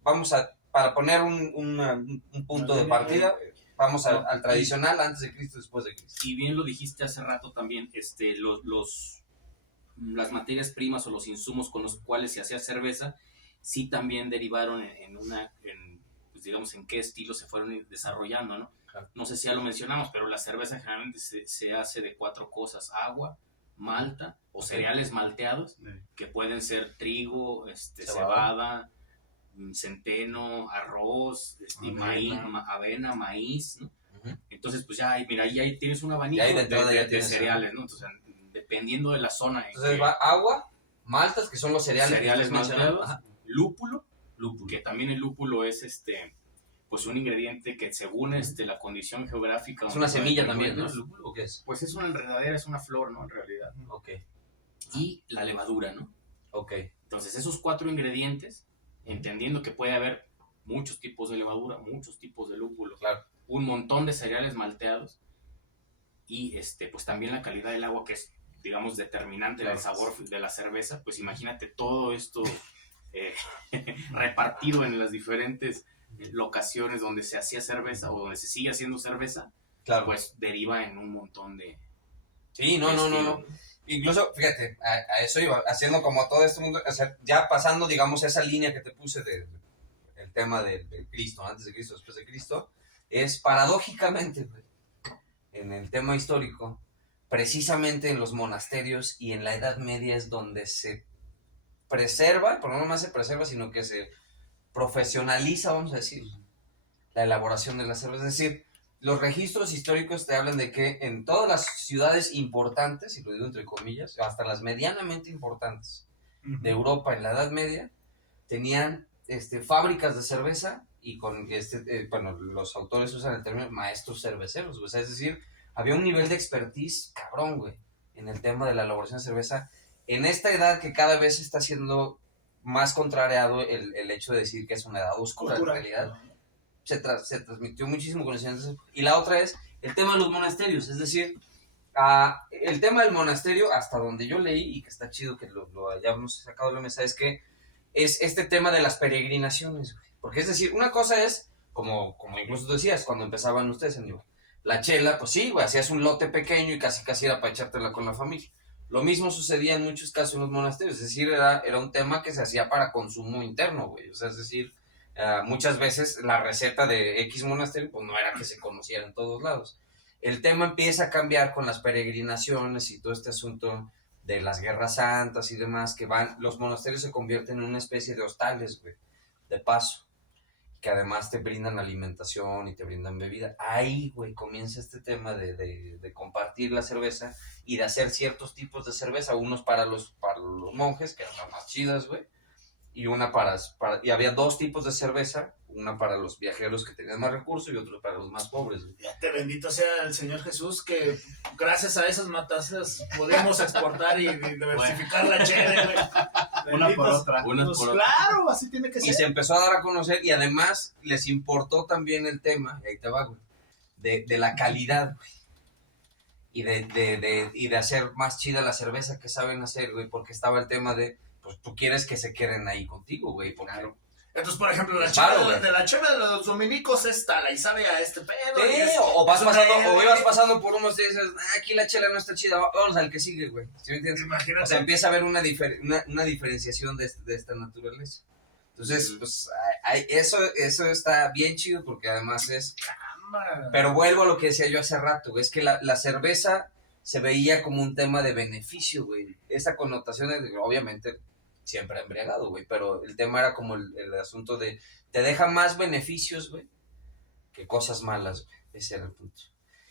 para poner un punto de partida, vamos al tradicional, antes de Cristo, después de Cristo. Y bien lo dijiste hace rato también, las materias primas o los insumos con los cuales se hacía cerveza, sí también derivaron pues digamos, en qué estilo se fueron desarrollando, ¿no? Claro. No sé si ya lo mencionamos, pero la cerveza generalmente se hace de 4 cosas: agua, malta o cereales malteados, que pueden ser trigo, cebada, centeno, arroz, avena, maíz, ¿no? Entonces, pues ya, mira, ahí tienes un abanico de cereales, ¿no? Entonces, dependiendo de la zona. Entonces va agua, maltas, que son los cereales malteados, lúpulo, que también el lúpulo es pues un ingrediente que según la condición geográfica. Es una semilla también, ¿no? ¿El lúpulo o qué es? Pues es una enredadera, es una flor, ¿no? En realidad. Ok. Y la levadura, ¿no? Ok. Entonces, esos 4 ingredientes, entendiendo que puede haber muchos tipos de levadura, muchos tipos de lúpulo, claro, un montón de cereales malteados y pues también la calidad del agua, que es, digamos, determinante del sabor de la cerveza. Pues imagínate todo esto repartido en las diferentes locaciones donde se hacía cerveza o donde se sigue haciendo cerveza, claro, pues deriva en un montón de... Sí, no. Incluso, fíjate, a eso iba, haciendo como todo este mundo, o sea, ya pasando, digamos, esa línea que te puse el tema del Cristo, antes de Cristo, después de Cristo, es paradójicamente, en el tema histórico, precisamente en los monasterios y en la Edad Media es donde se preserva, pero no más se preserva, sino que se profesionaliza, vamos a decir, la elaboración de la cerveza. Es decir, los registros históricos te hablan de que en todas las ciudades importantes, y lo digo entre comillas, hasta las medianamente importantes de Europa en la Edad Media, tenían fábricas de cerveza y con los autores usan el término maestros cerveceros, güey. O sea, es decir, había un nivel de expertise cabrón, güey, en el tema de la elaboración de cerveza. En esta edad que cada vez está siendo más contrariado el hecho de decir que es una edad oscura, en realidad se transmitió muchísimo conocimiento. Y la otra es el tema de los monasterios, es decir, el tema del monasterio, hasta donde yo leí, y que está chido que lo hayamos sacado de la mesa, es que es este tema de las peregrinaciones, güey. Porque es decir, una cosa es, como incluso tú decías, cuando empezaban ustedes, Aníbal, la chela, pues sí, güey, hacías un lote pequeño y casi era para echártela con la familia. Lo mismo sucedía en muchos casos en los monasterios, es decir, era un tema que se hacía para consumo interno, güey. O sea, es decir, muchas veces la receta de X monasterio, pues no era que se conociera en todos lados. El tema empieza a cambiar con las peregrinaciones y todo este asunto de las guerras santas y demás, los monasterios se convierten en una especie de hostales, güey, de paso, que además te brindan alimentación y te brindan bebida. Ahí, güey, comienza este tema de compartir la cerveza y de hacer ciertos tipos de cerveza, unos para los monjes, que eran las más chidas, güey, y y había dos tipos de cerveza, una para los viajeros que tenían más recursos y otro para los más pobres, güey. Fíjate, bendito sea el Señor Jesús, que gracias a esas matanzas podemos exportar y diversificar la chela, güey. Una por otra. Pues claro, así tiene que ser. Y se empezó a dar a conocer y además les importó también el tema, y ahí te va, güey, de la calidad, güey. Y de hacer más chida la cerveza que saben hacer, güey, porque estaba el tema de, pues tú quieres que se queden ahí contigo, güey, porque... Claro. Entonces, por ejemplo, la Claro, chela de los dominicos es tal, y sabe a este pedo. Sí, o ibas pasando por unos y dices, aquí la chela no está chida, vamos al que sigue, güey. ¿Sí me entiendes? Imagínate. O sea, empieza a haber una diferenciación de esta naturaleza. Entonces, pues, eso está bien chido porque además es... Pero vuelvo a lo que decía yo hace rato, güey, es que la cerveza se veía como un tema de beneficio, güey. Esa connotación, obviamente, siempre embriagado, güey, pero el tema era como el asunto de, te deja más beneficios, güey, que cosas malas, güey. Ese era el punto.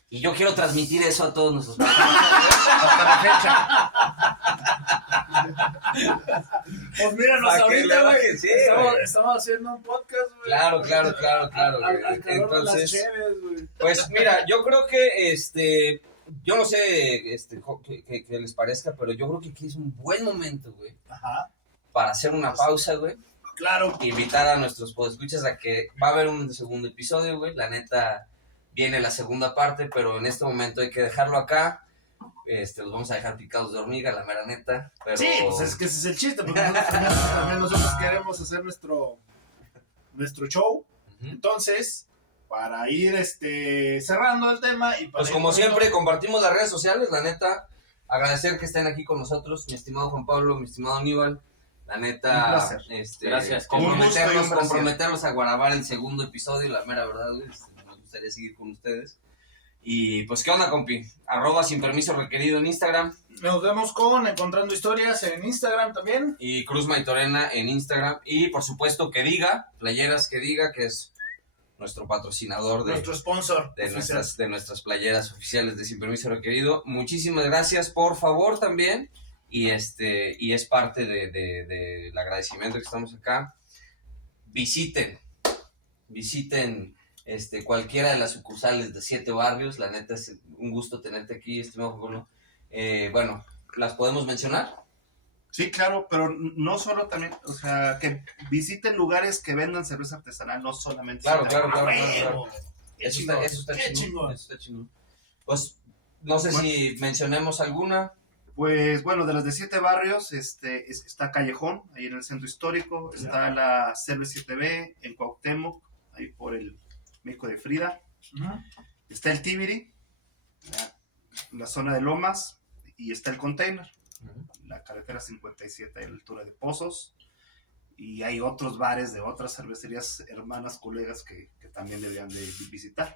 Y yo quiero transmitir eso a todos nuestros hasta la fecha. Pues míranos ahorita, güey. Sí, estamos haciendo un podcast, güey. Claro, güey. Entonces, pues mira, yo creo que yo no sé que les parezca, pero yo creo que aquí es un buen momento, güey, para hacer una pausa, güey. Claro. Invitar a nuestros podescuchas a que va a haber un segundo episodio, güey. La neta, viene la segunda parte, pero en este momento hay que dejarlo acá. Los vamos a dejar picados de hormiga, la mera neta. Pero... Sí, pues es que ese es el chiste, porque también nosotros queremos hacer nuestro show. Entonces, para ir cerrando el tema y para pues como siempre, compartimos las redes sociales, la neta. Agradecer que estén aquí con nosotros, mi estimado Juan Pablo, mi estimado Aníbal. La neta, gracias. comprometerlos a grabar el segundo episodio, la mera verdad, güey. Me gustaría seguir con ustedes. Y pues, ¿qué onda, compi? @ sin permiso requerido en Instagram. Nos vemos con Encontrando Historias en Instagram también. Y Cruz Maitorena en Instagram. Y por supuesto, playeras que es nuestro patrocinador nuestro sponsor de nuestras playeras oficiales de Sin Permiso Requerido. Muchísimas gracias, por favor, también. Y es parte del agradecimiento que estamos acá. Visiten cualquiera de las sucursales de 7 barrios. La neta es un gusto tenerte aquí, estimado Juan. Bueno, ¿las podemos mencionar? Sí, claro, pero no solo también, o sea, que visiten lugares que vendan cerveza artesanal, no solamente. Claro. Eso está chingón. Pues, no sé si mencionemos alguna. Pues bueno, de las de 7 barrios, está Callejón, ahí en el centro histórico, está la Cerveza 7B en Cuauhtémoc, ahí por el México de Frida, está el Tibiri, la zona de Lomas, y está el Container, la carretera 57 a la altura de Pozos, y hay otros bares de otras cervecerías hermanas, colegas que también deberían de visitar.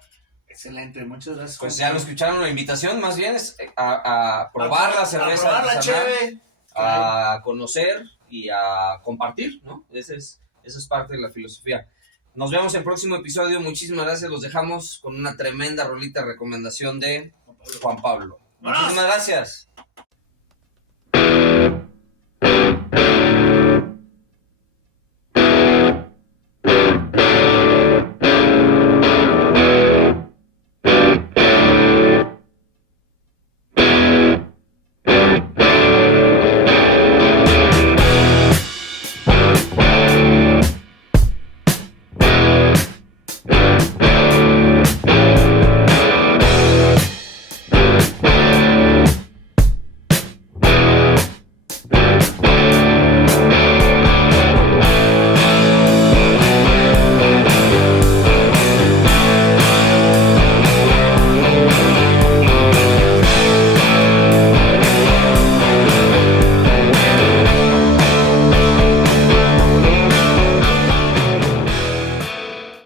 Excelente, muchas gracias. Pues ya lo escucharon, la invitación más bien es a probar la cerveza, a probar la cheve, a conocer y a compartir, ¿no? Eso es parte de la filosofía. Nos vemos en el próximo episodio, muchísimas gracias, los dejamos con una tremenda rolita recomendación de Juan Pablo. Muchísimas gracias.